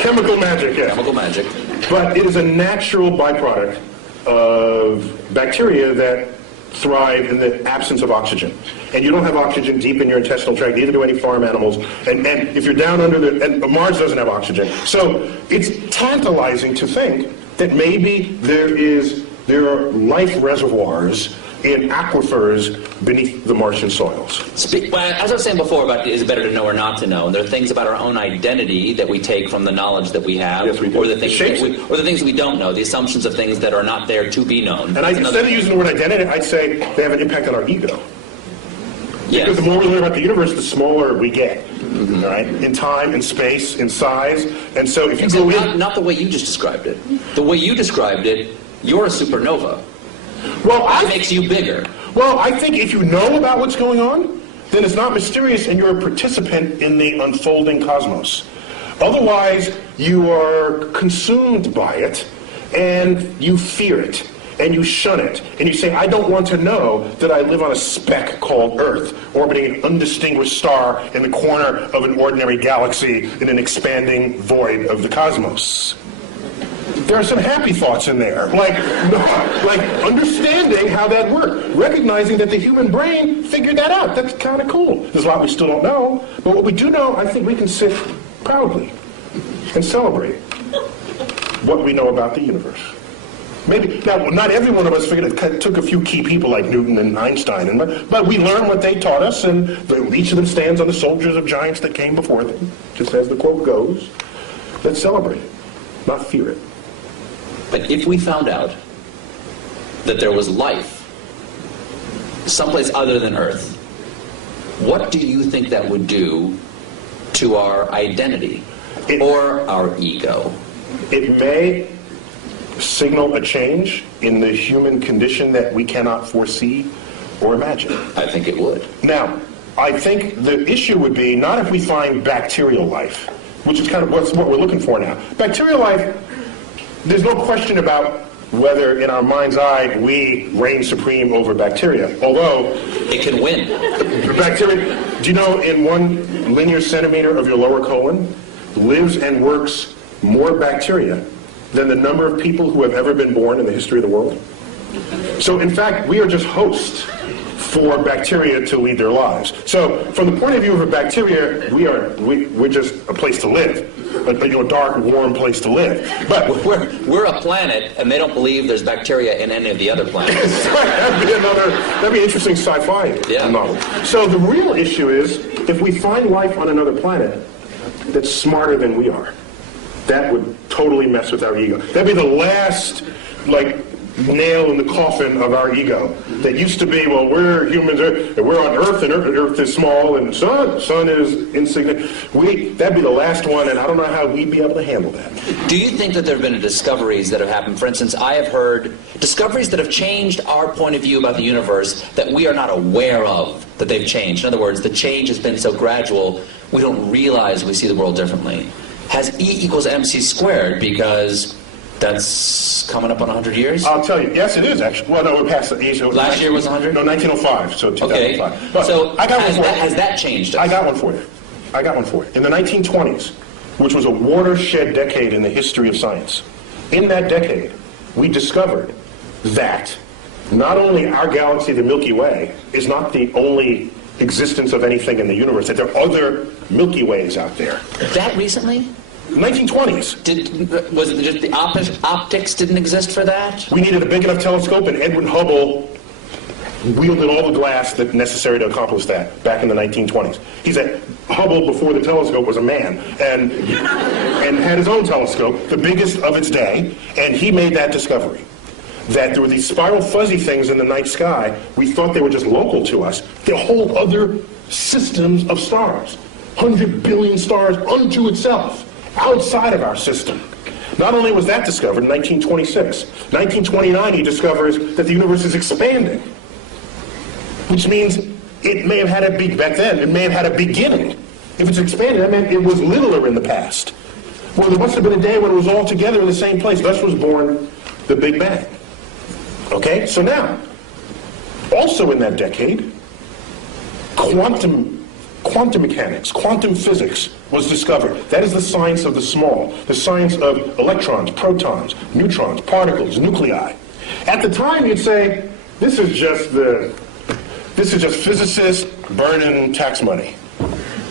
chemical magic, yes. Chemical magic. But it is a natural byproduct of bacteria that thrive in the absence of oxygen. And you don't have oxygen deep in your intestinal tract, neither do any farm animals. And if you're down under and Mars doesn't have oxygen. So it's tantalizing to think that maybe there are life reservoirs in aquifers beneath the Martian soils. As I was saying before about is it better to know or not to know, and there are things about our own identity that we take from the knowledge that we have, yes, we do. or the things that we don't know, the assumptions of things that are not there to be known. And instead of using the word identity, I'd say they have an impact on our ego. Yes. Because the more we learn about the universe, the smaller we get, all right? In time, in space, in size. And so if you go in... Not the way you just described it. The way you described it, you're a supernova. Well, that makes you bigger. Well, I think if you know about what's going on, then it's not mysterious and you're a participant in the unfolding cosmos. Otherwise, you are consumed by it and you fear it and you shun it. And you say, I don't want to know that I live on a speck called Earth, orbiting an undistinguished star in the corner of an ordinary galaxy in an expanding void of the cosmos. There are some happy thoughts in there, like understanding how that worked, recognizing that the human brain figured that out. That's kind of cool. There's a lot we still don't know, but what we do know, I think we can sit proudly and celebrate what we know about the universe. Maybe now, not every one of us figured it. Took a few key people like Newton and Einstein, but we learned what they taught us, and each of them stands on the shoulders of giants that came before them, just as the quote goes. Let's celebrate it, not fear it. But if we found out that there was life someplace other than Earth, what do you think that would do to our identity or our ego? It may signal a change in the human condition that we cannot foresee or imagine. I think it would. Now, I think the issue would be not if we find bacterial life, which is kind of what we're looking for now. Bacterial life, there's no question about whether in our mind's eye we reign supreme over bacteria, although it can win. Bacteria, do you know in 1 linear centimeter of your lower colon lives and works more bacteria than the number of people who have ever been born in the history of the world? So in fact, we are just hosts for bacteria to lead their lives. So from the point of view of a bacteria, we're just a place to live, a dark, warm place to live. But we're a planet, and they don't believe there's bacteria in any of the other planets. that'd be an interesting sci-fi novel. So the real issue is, if we find life on another planet that's smarter than we are, that would totally mess with our ego. That'd be the last, nail in the coffin of our ego. That used to be, well, we're humans, and we're on Earth, and Earth is small, and sun is insignificant. That'd be the last one, and I don't know how we'd be able to handle that. Do you think that there have been discoveries that have happened? For instance, I have heard discoveries that have changed our point of view about the universe that we are not aware of, that they've changed. In other words, the change has been so gradual, we don't realize we see the world differently. Has E equals MC squared, because that's coming up on 100 years? I'll tell you. Yes, it is, actually. Well, no, we're past the age. Last year was 100? No, 1905, so 2005. Okay. But So I got one for you. has that changed us? I got one for you. In the 1920s, which was a watershed decade in the history of science, in that decade, we discovered that not only our galaxy, the Milky Way, is not the only existence of anything in the universe, that there are other Milky Ways out there. That recently? 1920s. Was it just the optics didn't exist for that? We needed a big enough telescope, and Edwin Hubble wielded all the glass that's necessary to accomplish that back in the 1920s. He said Hubble, before the telescope, was a man, and had his own telescope, the biggest of its day, and he made that discovery. That there were these spiral fuzzy things in the night sky. We thought they were just local to us. They're whole other systems of stars. 100 billion stars unto itself, outside of our system. Not only was that discovered in 1926, 1929 he discovers that the universe is expanding, which means it may have had a back then, it may have had a beginning. If it's expanded, that meant it was littler in the past. Well, there must have been a day when it was all together in the same place. Thus was born the Big Bang. Okay, so now, also in that decade, quantum mechanics, quantum physics was discovered. That is the science of the small, the science of electrons, protons, neutrons, particles, nuclei. At the time, you'd say, this is just physicists burning tax money.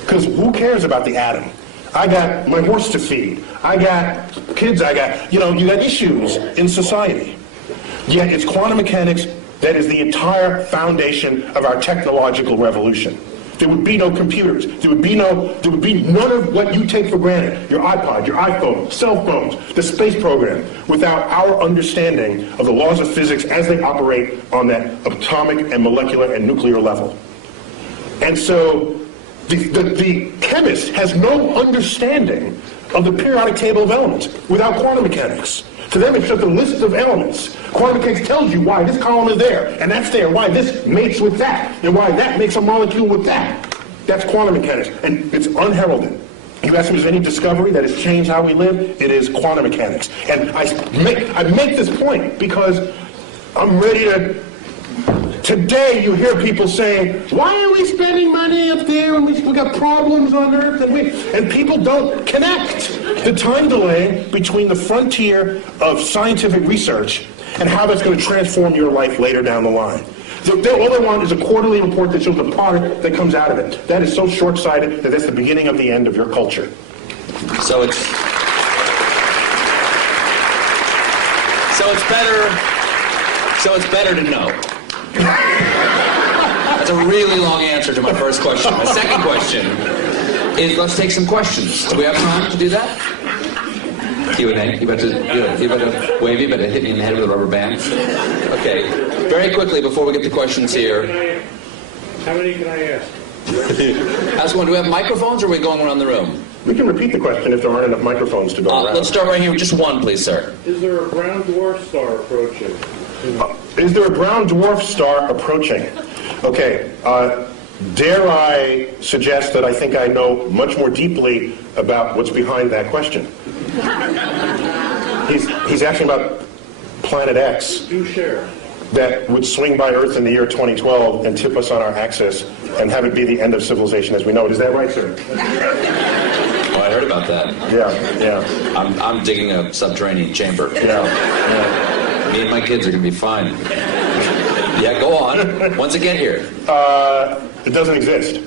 Because who cares about the atom? I got my horse to feed. I got kids. You got issues in society. Yet it's quantum mechanics that is the entire foundation of our technological revolution. There would be no computers. There would be none of what you take for granted, your iPod, your iPhone, cell phones, the space program, without our understanding of the laws of physics as they operate on that atomic and molecular and nuclear level. And so the chemist has no understanding of the periodic table of elements without quantum mechanics. To them, it's just a list of elements. Quantum mechanics tells you why this column is there, and that's there, why this mates with that, and why that makes a molecule with that. That's quantum mechanics, and it's unheralded. You ask me if there's any discovery that has changed how we live, it is quantum mechanics. And I make this point because I'm ready to... Today you hear people saying, why are we spending money up there when we got problems on Earth? And people don't connect the time delay between the frontier of scientific research and how that's going to transform your life later down the line. All they want is a quarterly report that shows the product that comes out of it. That is so short-sighted that that's the beginning of the end of your culture. So So it's better to know. That's a really long answer to my first question. My second question is, let's take some questions. Do we have time to do that? Q&A. You better wave. You better hit me in the head with a rubber band. Okay. Very quickly before we get to questions here. How many can I ask? Ask one. Do we have microphones, or are we going around the room? We can repeat the question if there aren't enough microphones to go around. Let's start right here with just one, please, sir. Is there a brown dwarf star approaching? Is there a brown dwarf star approaching? Okay. Dare I suggest that I think I know much more deeply about what's behind that question? He's asking about Planet X. Do share. That would swing by Earth in the year 2012 and tip us on our axis and have it be the end of civilization as we know it. Is that right, sir? Oh, I heard about that. Yeah. I'm digging a subterranean chamber. Yeah. Me and my kids are going to be fine. Yeah, go on. When's it get here? It doesn't exist.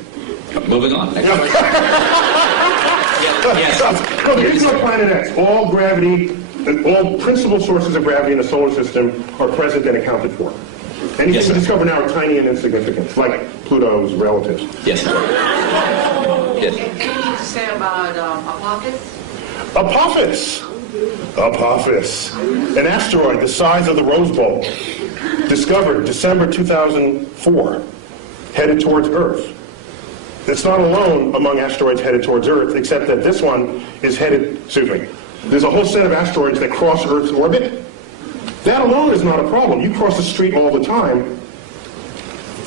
Moving on. Next question. Yes. No, there is no Planet X. All gravity, all principal sources of gravity in the solar system are present and accounted for. Anything Yes, we sir. discover now are tiny and insignificant, like Pluto's relatives. Yes. Yes. Anything to say about Apophis, an asteroid the size of the Rose Bowl, discovered December 2004, headed towards Earth. It's not alone among asteroids headed towards Earth, except that this one is headed, there's a whole set of asteroids that cross Earth's orbit. That alone is not a problem. You cross the street all the time,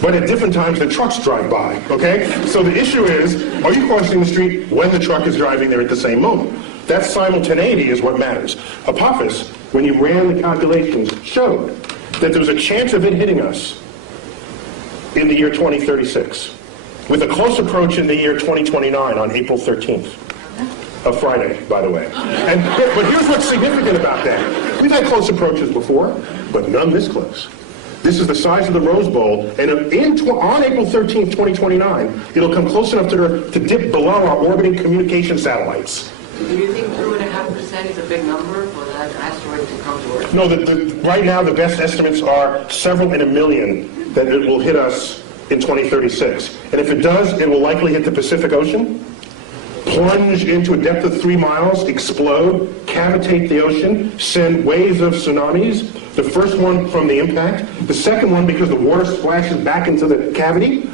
but at different times the trucks drive by, okay? So the issue is, are you crossing the street when the truck is driving there at the same moment? That simultaneity is what matters. Apophis, when you ran the calculations, showed that there was a chance of it hitting us in the year 2036, with a close approach in the year 2029 on April 13th. A Friday, by the way. But here's what's significant about that. We've had close approaches before, but none this close. This is the size of the Rose Bowl, and on April 13th, 2029, it'll come close enough to Earth to dip below our orbiting communication satellites. Do you think 2.5% is a big number for that asteroid to come to Earth? No, right now the best estimates are several in a million that it will hit us in 2036. And if it does, it will likely hit the Pacific Ocean, plunge into a depth of 3 miles, explode, cavitate the ocean, send waves of tsunamis. The first one from the impact. The second one, because the water splashes back into the cavity,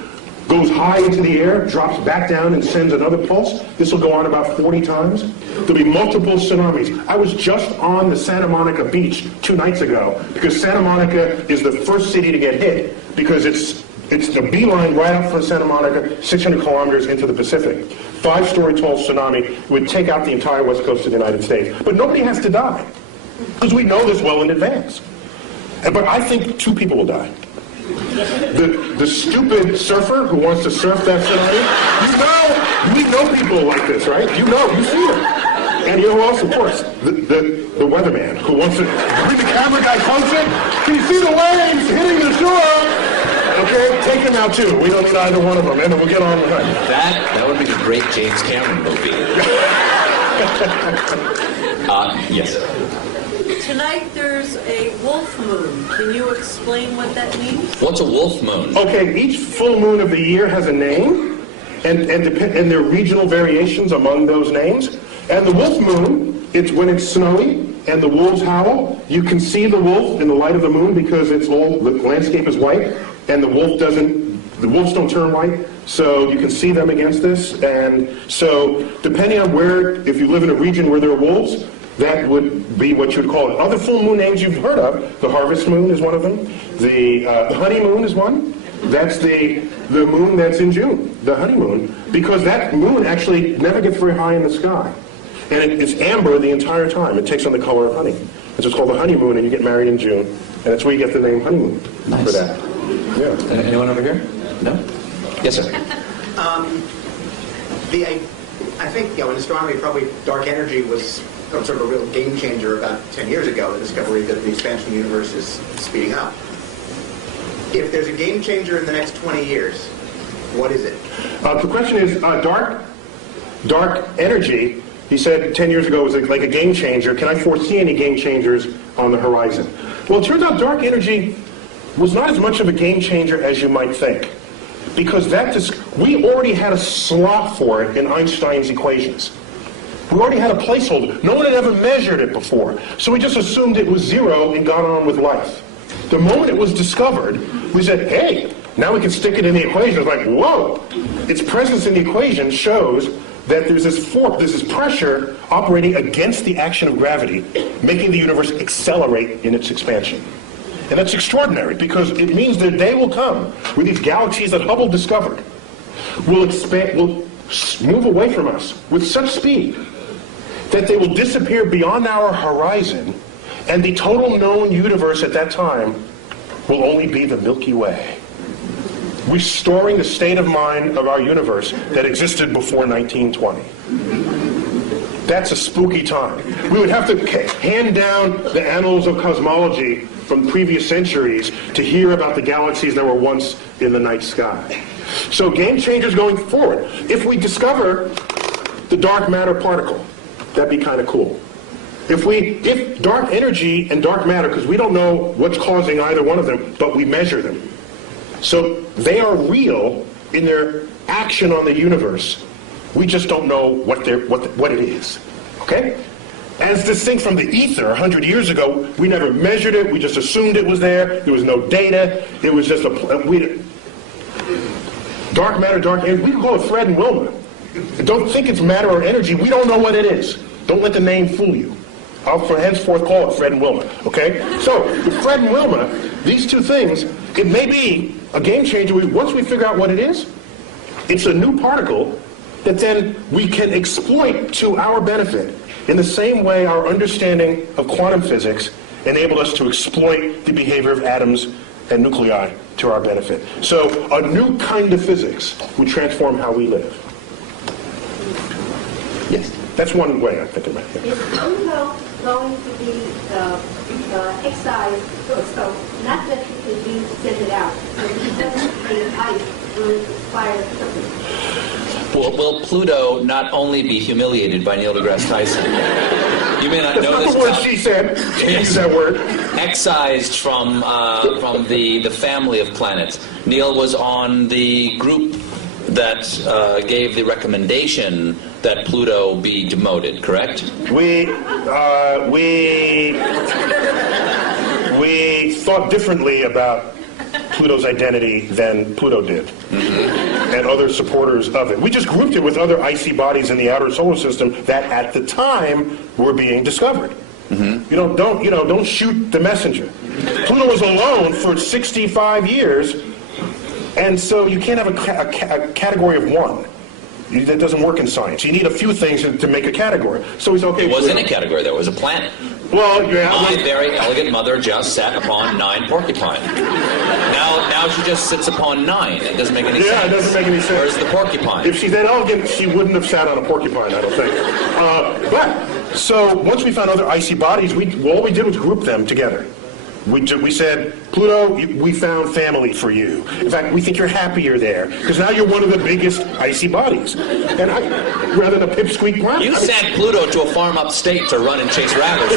goes high into the air, drops back down and sends another pulse. This will go on about 40 times. There'll be multiple tsunamis. I was just on the Santa Monica beach 2 nights ago because Santa Monica is the first city to get hit because it's the beeline right up from Santa Monica, 600 kilometers into the Pacific. 5-story tall tsunami would take out the entire west coast of the United States. But nobody has to die because we know this well in advance. But I think 2 people will die. The stupid surfer who wants to surf that tsunami, we know people like this, right? You see them. And you know who else, of course? The weatherman who wants to bring the camera guy closer. Can you see the waves hitting the shore? Okay, take him out too. We don't need either one of them, and then we'll get on with it. That would be a great James Cameron movie. Yes. Tonight there's a wolf moon. Can you explain what that means? What's a wolf moon? Okay, each full moon of the year has a name, and there are regional variations among those names. And the wolf moon, it's when it's snowy and the wolves howl. You can see the wolf in the light of the moon because the landscape is white, and the wolves don't turn white, so you can see them against this. And so depending on if you live in a region where there are wolves, that would be what you would call it. Other full moon names you've heard of, the harvest moon is one of them. The honeymoon is one. That's the moon that's in June, the honeymoon, because that moon actually never gets very high in the sky. And it's amber the entire time. It takes on the color of honey. It's just called the honeymoon, and you get married in June. And that's where you get the name honeymoon for that. Yeah. Anyone over here? No? Yes, sir. I think in astronomy, probably dark energy was sort of a real game changer about 10 years ago, the discovery that the expansion of the universe is speeding up. If there's a game changer in the next 20 years, what is it? The question is, dark energy, he said 10 years ago was like a game changer. Can I foresee any game changers on the horizon. Well, it turns out dark energy was not as much of a game changer as you might think, because we already had a slot for it in Einstein's equations. We already had a placeholder. No one had ever measured it before, so we just assumed it was zero and got on with life. The moment it was discovered, we said, hey, now we can stick it in the equation. It's like, whoa! Its presence in the equation shows that there's this force, there's this pressure operating against the action of gravity, making the universe accelerate in its expansion. And that's extraordinary, because it means that a day will come where these galaxies that Hubble discovered will move away from us with such speed that they will disappear beyond our horizon, and the total known universe at that time will only be the Milky Way, restoring the state of mind of our universe that existed before 1920. That's a spooky time. We would have to hand down the annals of cosmology from previous centuries to hear about the galaxies that were once in the night sky. So game changers going forward. If we discover the dark matter particle, that'd be kind of cool. If dark energy and dark matter, because we don't know what's causing either one of them, but we measure them. So they are real in their action on the universe. We just don't know what it is. Okay? As distinct from the ether 100 years ago, we never measured it, we just assumed it was there, there was no data, it was just dark matter, dark energy, we can call it Fred and Wilma. Don't think it's matter or energy, we don't know what it is. Don't let the name fool you. I'll for henceforth call it Fred and Wilma, okay? So, with Fred and Wilma, these two things, it may be a game changer. Once we figure out what it is, it's a new particle that then we can exploit to our benefit in the same way our understanding of quantum physics enabled us to exploit the behavior of atoms and nuclei to our benefit. So a new kind of physics would transform how we live. Yes, that's one way I'm thinking about it. Is Pluto going to be excised, so not that it being sent it out, but because the ice will expire quickly? Will Pluto not only be humiliated by Neil deGrasse Tyson? You may not know this. That's not the word she said. She used that word. Excised from the family of planets. Neil was on the group that gave the recommendation that Pluto be demoted, correct? We thought differently about Pluto's identity than Pluto did, and other supporters of it. We just grouped it with other icy bodies in the outer solar system that, at the time, were being discovered. Don't shoot the messenger. Pluto was alone for 65 years, and so you can't have a category of one. That doesn't work in science. You need a few things to make a category. So he's okay. It wasn't a category, there was a planet. Well, yeah. My very elegant mother just sat upon 9 porcupine. Now she just sits upon 9. It doesn't make any sense. Yeah, it doesn't make any sense. Where's the porcupine? If she's that elegant, she wouldn't have sat on a porcupine, I don't think. So once we found other icy bodies, all we did was group them together. We said, Pluto, we found family for you. In fact, we think you're happier there, because now you're one of the biggest icy bodies. And rather than a pipsqueak planet. You sent Pluto to a farm upstate to run and chase rabbits.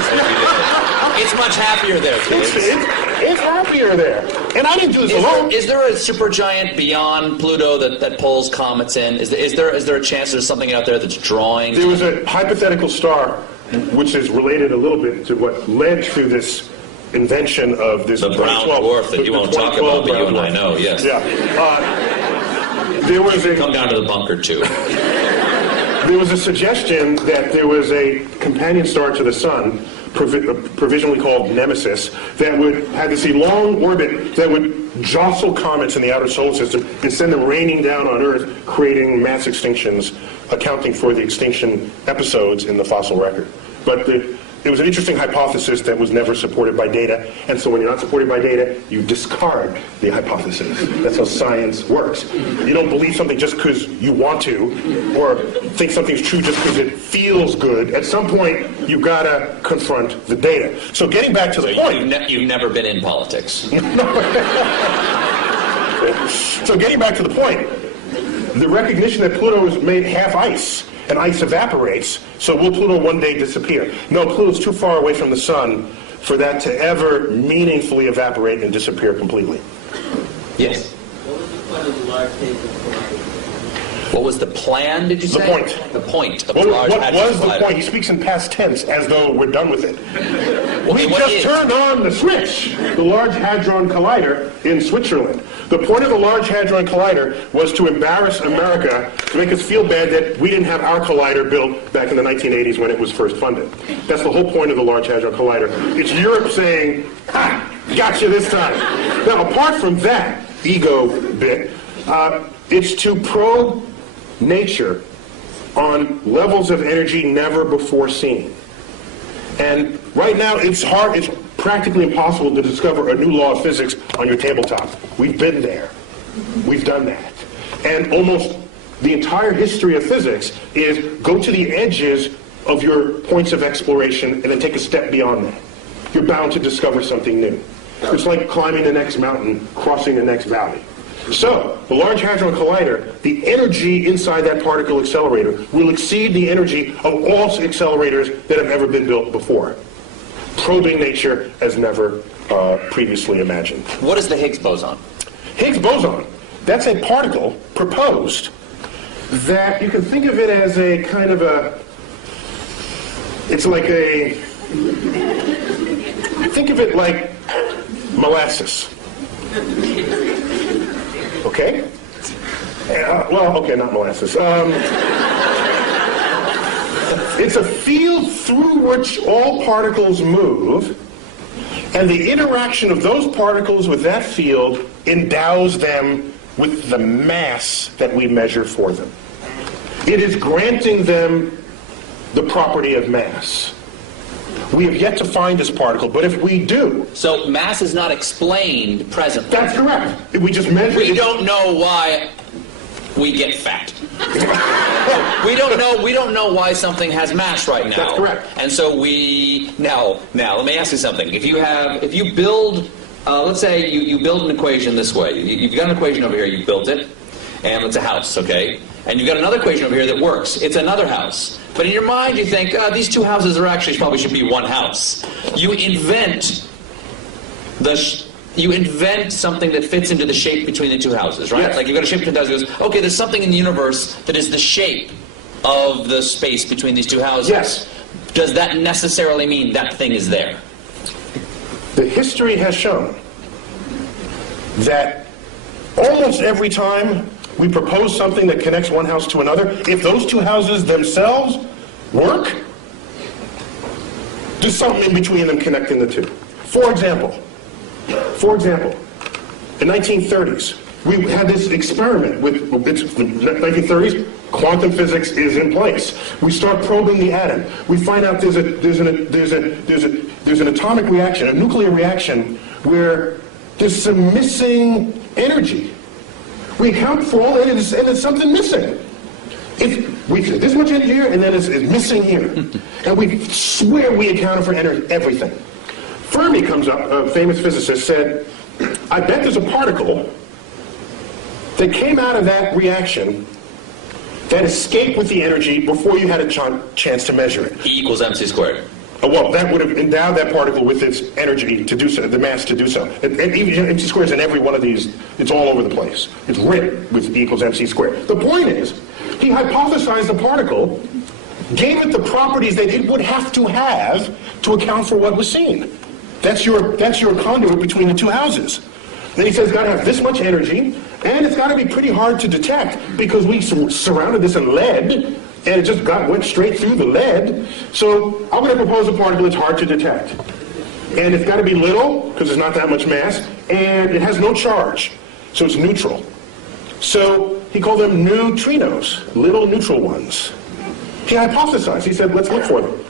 It's much happier there, kids. It's happier there. And I didn't do this alone. Is there a supergiant beyond Pluto that pulls comets in? Is there a chance there's something out there that's drawing? There was a hypothetical star, which is related a little bit to what led to this invention of this the brown dwarf that you won't talk about, but you and I know, yes. Yeah. There was come down to the bunker too. There was a suggestion that there was a companion star to the Sun, provisionally called Nemesis, that had this long orbit that would jostle comets in the outer solar system and send them raining down on Earth, creating mass extinctions, accounting for the extinction episodes in the fossil record. But it was an interesting hypothesis that was never supported by data, and so when you're not supported by data, you discard the hypothesis. That's how science works. You don't believe something just because you want to, or think something's true just because it feels good. At some point, you've got to confront the data. So getting back to the point... You've never been in politics. So getting back to the point, the recognition that Pluto is made half ice, and ice evaporates, so will Pluto one day disappear? No, Pluto's too far away from the Sun for that to ever meaningfully evaporate and disappear completely. Yes. What was the point of the Large Hadron Collider? What was the plan, did you say? The point. The point of What, the Large what Hadron was the Collider. point? He speaks in past tense as though we're done with it. We what just is? turned on the switch, the Large Hadron Collider in Switzerland. The point of the Large Hadron Collider was to embarrass America, to make us feel bad that we didn't have our collider built back in the 1980s when it was first funded. That's the whole point of the Large Hadron Collider. It's Europe saying, ha, gotcha this time. Now, apart from that ego bit, it's to probe nature on levels of energy never before seen. And right now it's hard, it's practically impossible to discover a new law of physics on your tabletop. We've been there. We've done that. And almost the entire history of physics is go to the edges of your points of exploration and then take a step beyond that. You're bound to discover something new. It's like climbing the next mountain, crossing the next valley. So, the Large Hadron Collider, the energy inside that particle accelerator will exceed the energy of all accelerators that have ever been built before, probing nature as never previously imagined. What is the Higgs boson? Higgs boson, that's a particle proposed that you can think of it as a kind of a, it's like a, think of it like molasses. Okay? Well, okay, not molasses. It's a field through which all particles move, and the interaction of those particles with that field endows them with the mass that we measure for them. It is granting them the property of mass. We have yet to find this particle, but if we do... So mass is not explained presently. That's correct. We just measure... We don't know why we get fat. we don't know why something has mass right now. That's correct. And so we... Now, let me ask you something. If you build... let's say you build an equation this way. You've got an equation over here, you built it, and it's a house, okay? And you've got another equation over here that works. It's another house. But in your mind, you think, these two houses are actually probably should be one house. You invent something that fits into the shape between the two houses, right? Yes. Like you've got a shape between the houses. Goes, okay, there's something in the universe that is the shape of the space between these two houses. Yes. Does that necessarily mean that thing is there? The history has shown that almost every time we propose something that connects one house to another, if those two houses themselves work, there's something in between them connecting the two. For example, in 1930s, we had this experiment with, it's the 1930s, quantum physics is in place. We start probing the atom. We find out there's an atomic reaction, a nuclear reaction, where there's some missing energy. We account for all that, and there's something missing. If we say this much energy here, and then it's missing here. And we swear we accounted for everything. Fermi comes up, a famous physicist, said, I bet there's a particle that came out of that reaction that escaped with the energy before you had a chance to measure it. E equals mc squared. Well, that would have endowed that particle with its energy to do so, the mass to do so. And even MC squared is in every one of these, it's all over the place. It's written with E equals MC squared. The point is, he hypothesized the particle, gave it the properties that it would have to account for what was seen. That's your conduit between the two houses. Then he says it's got to have this much energy, and it's got to be pretty hard to detect because we surrounded this in lead, and it just went straight through the lead. So I'm going to propose a particle that's hard to detect. And it's got to be little, because there's not that much mass, and it has no charge, so it's neutral. So he called them neutrinos, little neutral ones. He hypothesized. He said, let's look for them.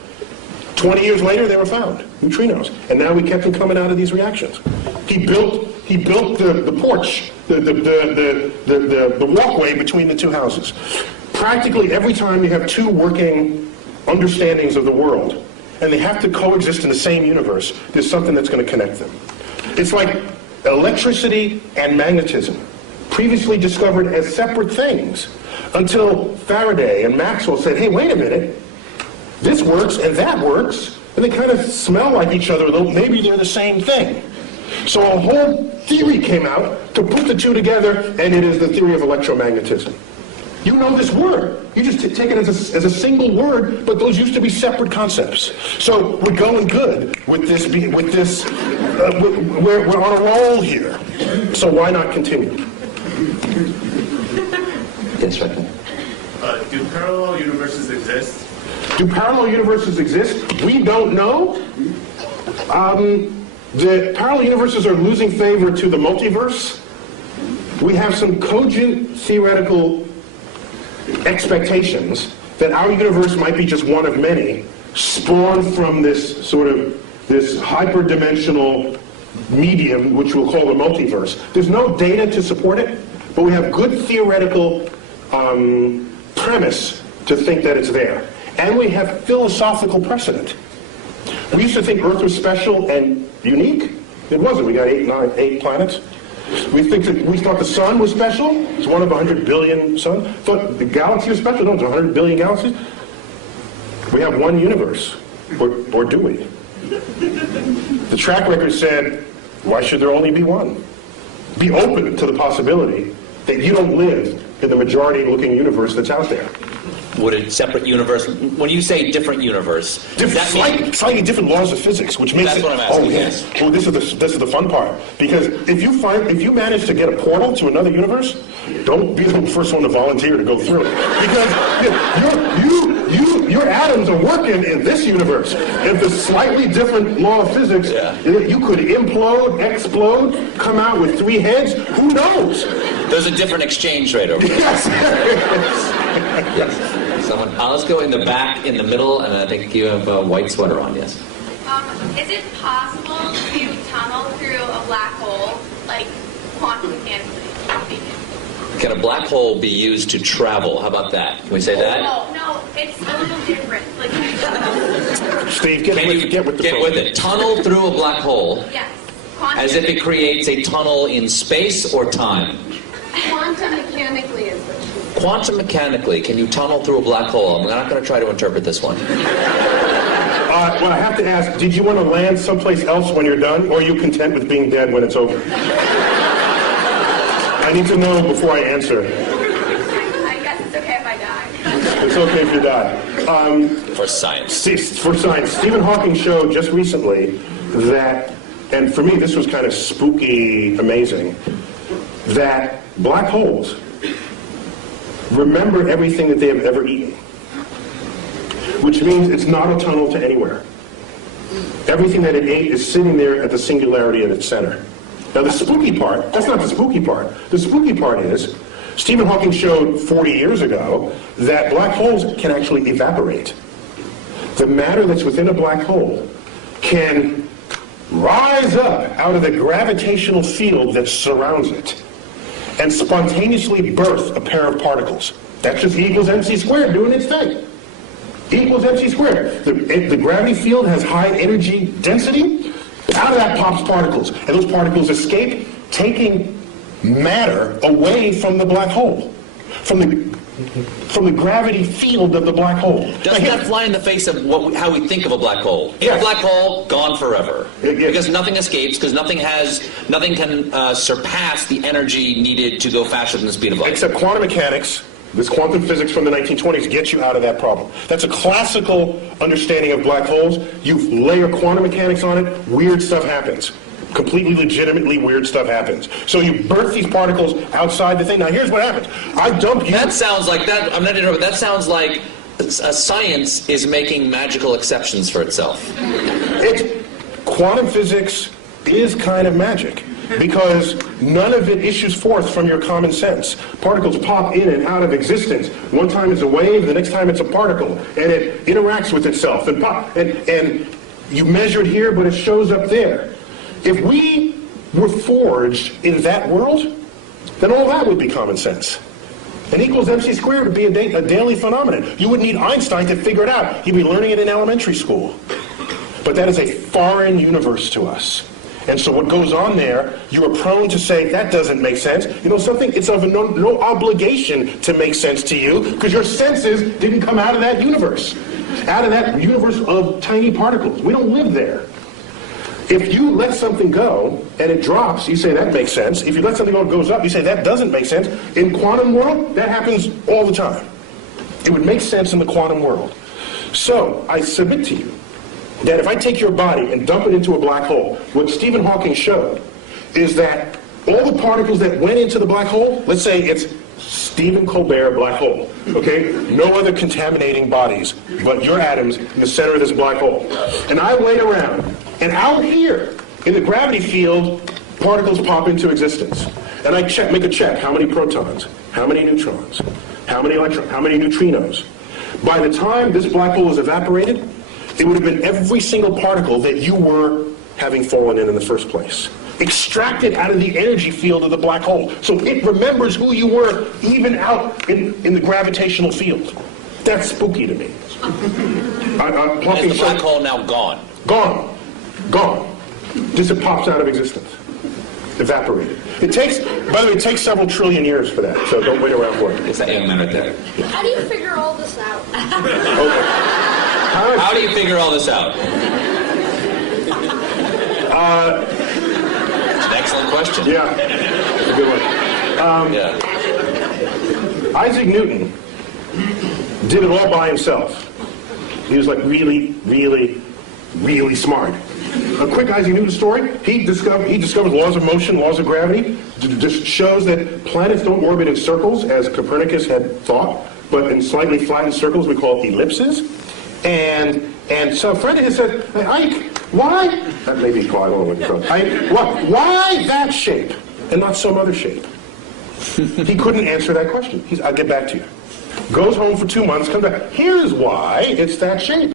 20 years later, they were found, neutrinos. And now we kept them coming out of these reactions. He built the porch, the walkway between the two houses. Practically every time you have two working understandings of the world, and they have to coexist in the same universe, there's something that's going to connect them. It's like electricity and magnetism, previously discovered as separate things, until Faraday and Maxwell said, hey, wait a minute, this works and that works, and they kind of smell like each other, though maybe they're the same thing. So a whole theory came out to put the two together, and it is the theory of electromagnetism. You know this word. You just take it as a single word, but those used to be separate concepts. So we're going good with this. We're on a roll here. So why not continue? Yes, right there. Do parallel universes exist? Do parallel universes exist? We don't know. The parallel universes are losing favor to the multiverse. We have some cogent theoretical expectations that our universe might be just one of many, spawned from this sort of this hyperdimensional medium, which we'll call the multiverse. There's no data to support it, but we have good theoretical premise to think that it's there. And we have philosophical precedent. We used to think Earth was special and unique. It wasn't. We got 8 planets. We thought the sun was special. It's one of 100 billion suns. Thought the galaxy was special. No, it's 100 billion galaxies. We have one universe, or do we? The track record said, why should there only be one? Be open to the possibility that you don't live in the majority-looking universe that's out there. Would a separate universe, when you say different universe, slightly different laws of physics, which makes That's it. what I'm asking, Oh yes. yes. Well, this is the fun part, because if you manage to get a portal to another universe, don't be the first one to volunteer to go through it, because your atoms are working in this universe. If the slightly different law of physics, you could implode, explode, come out with 3 heads. Who knows? There's a different exchange rate over there. Yes. Yes. Someone, let's go in the back, in the middle, and I think you have a white sweater on, yes. Is it possible to tunnel through a black hole, like quantum mechanically? Can a black hole be used to travel? How about that? Can we say that? No, it's a little different. Like, Steve, get with it. Tunnel through a black hole. Yes. As if it creates a tunnel in space or time. Quantum mechanically is what she said. Quantum mechanically, can you tunnel through a black hole? I'm not going to try to interpret this one. Well, I have to ask, did you want to land someplace else when you're done, or are you content with being dead when it's over? I need to know before I answer. I guess it's okay if I die. It's okay if you die. For science. For science. Stephen Hawking showed just recently that, and for me this was kind of spooky amazing, that black holes remember everything that they have ever eaten. Which means it's not a tunnel to anywhere. Everything that it ate is sitting there at the singularity at its center. Now the spooky part, that's not the spooky part. The spooky part is, Stephen Hawking showed 40 years ago that black holes can actually evaporate. The matter that's within a black hole can rise up out of the gravitational field that surrounds it and spontaneously birth a pair of particles. That's just E equals mc squared doing its thing. E equals mc squared. The gravity field has high energy density. Out of that pops particles. And those particles escape, taking matter away from the black hole. From the gravity field of the black hole. Doesn't that fly in the face of how we think of a black hole? Yes. A black hole, gone forever. Yes. Because nothing escapes, because nothing can surpass the energy needed to go faster than the speed of light. Except quantum mechanics, this quantum physics from the 1920s gets you out of that problem. That's a classical understanding of black holes. You layer quantum mechanics on it, weird stuff happens. Completely legitimately weird stuff happens. So you birth these particles outside the thing. Now here's what happens. I dump you. That sounds like that. I'm not interrupting. That sounds like science is making magical exceptions for itself. Quantum physics is kind of magic because none of it issues forth from your common sense. Particles pop in and out of existence. One time it's a wave, the next time it's a particle, and it interacts with itself and and you measure it here, but it shows up there. If we were forged in that world, then all that would be common sense. And equals mc squared would be a daily phenomenon. You wouldn't need Einstein to figure it out. You'd be learning it in elementary school. But that is a foreign universe to us. And so what goes on there, you are prone to say, that doesn't make sense. You know something? It's of no obligation to make sense to you because your senses didn't come out of that universe. out of that universe of tiny particles. We don't live there. If you let something go and it drops, you say that makes sense. If you let something go and it goes up, you say that doesn't make sense. In quantum world, that happens all the time. It would make sense in the quantum world. So I submit to you that if I take your body and dump it into a black hole, what Stephen Hawking showed is that all the particles that went into the black hole, let's say it's Stephen Colbert black hole, okay? No other contaminating bodies but your atoms in the center of this black hole. And I wait around, and out here in the gravity field, particles pop into existence. And I make a check, how many protons, how many neutrons, how many electrons, how many neutrinos. By the time this black hole is evaporated, it would have been every single particle that you were having fallen in the first place. Extracted out of the energy field of the black hole. So it remembers who you were even out in the gravitational field. That's spooky to me. Is the black hole now gone? Gone. Gone. Just it pops out of existence. Evaporated. It takes, by the way, it takes several trillion years for that, so don't wait around for it. It's that young man right there. How do you figure all this out? Okay. How do you figure all this out? It's an excellent question. Yeah, it's a good one. Isaac Newton did it all by himself. He was like really, really, really smart. A quick Isaac Newton story. He discovered laws of motion, laws of gravity. Just shows that planets don't orbit in circles, as Copernicus had thought, but in slightly flattened circles we call ellipses. And so a friend of his said, hey, Ike, why? That may be quiet. I don't know what why that shape and not some other shape? He couldn't answer that question. I'll get back to you. Goes home for 2 months, comes back. Here's why it's that shape.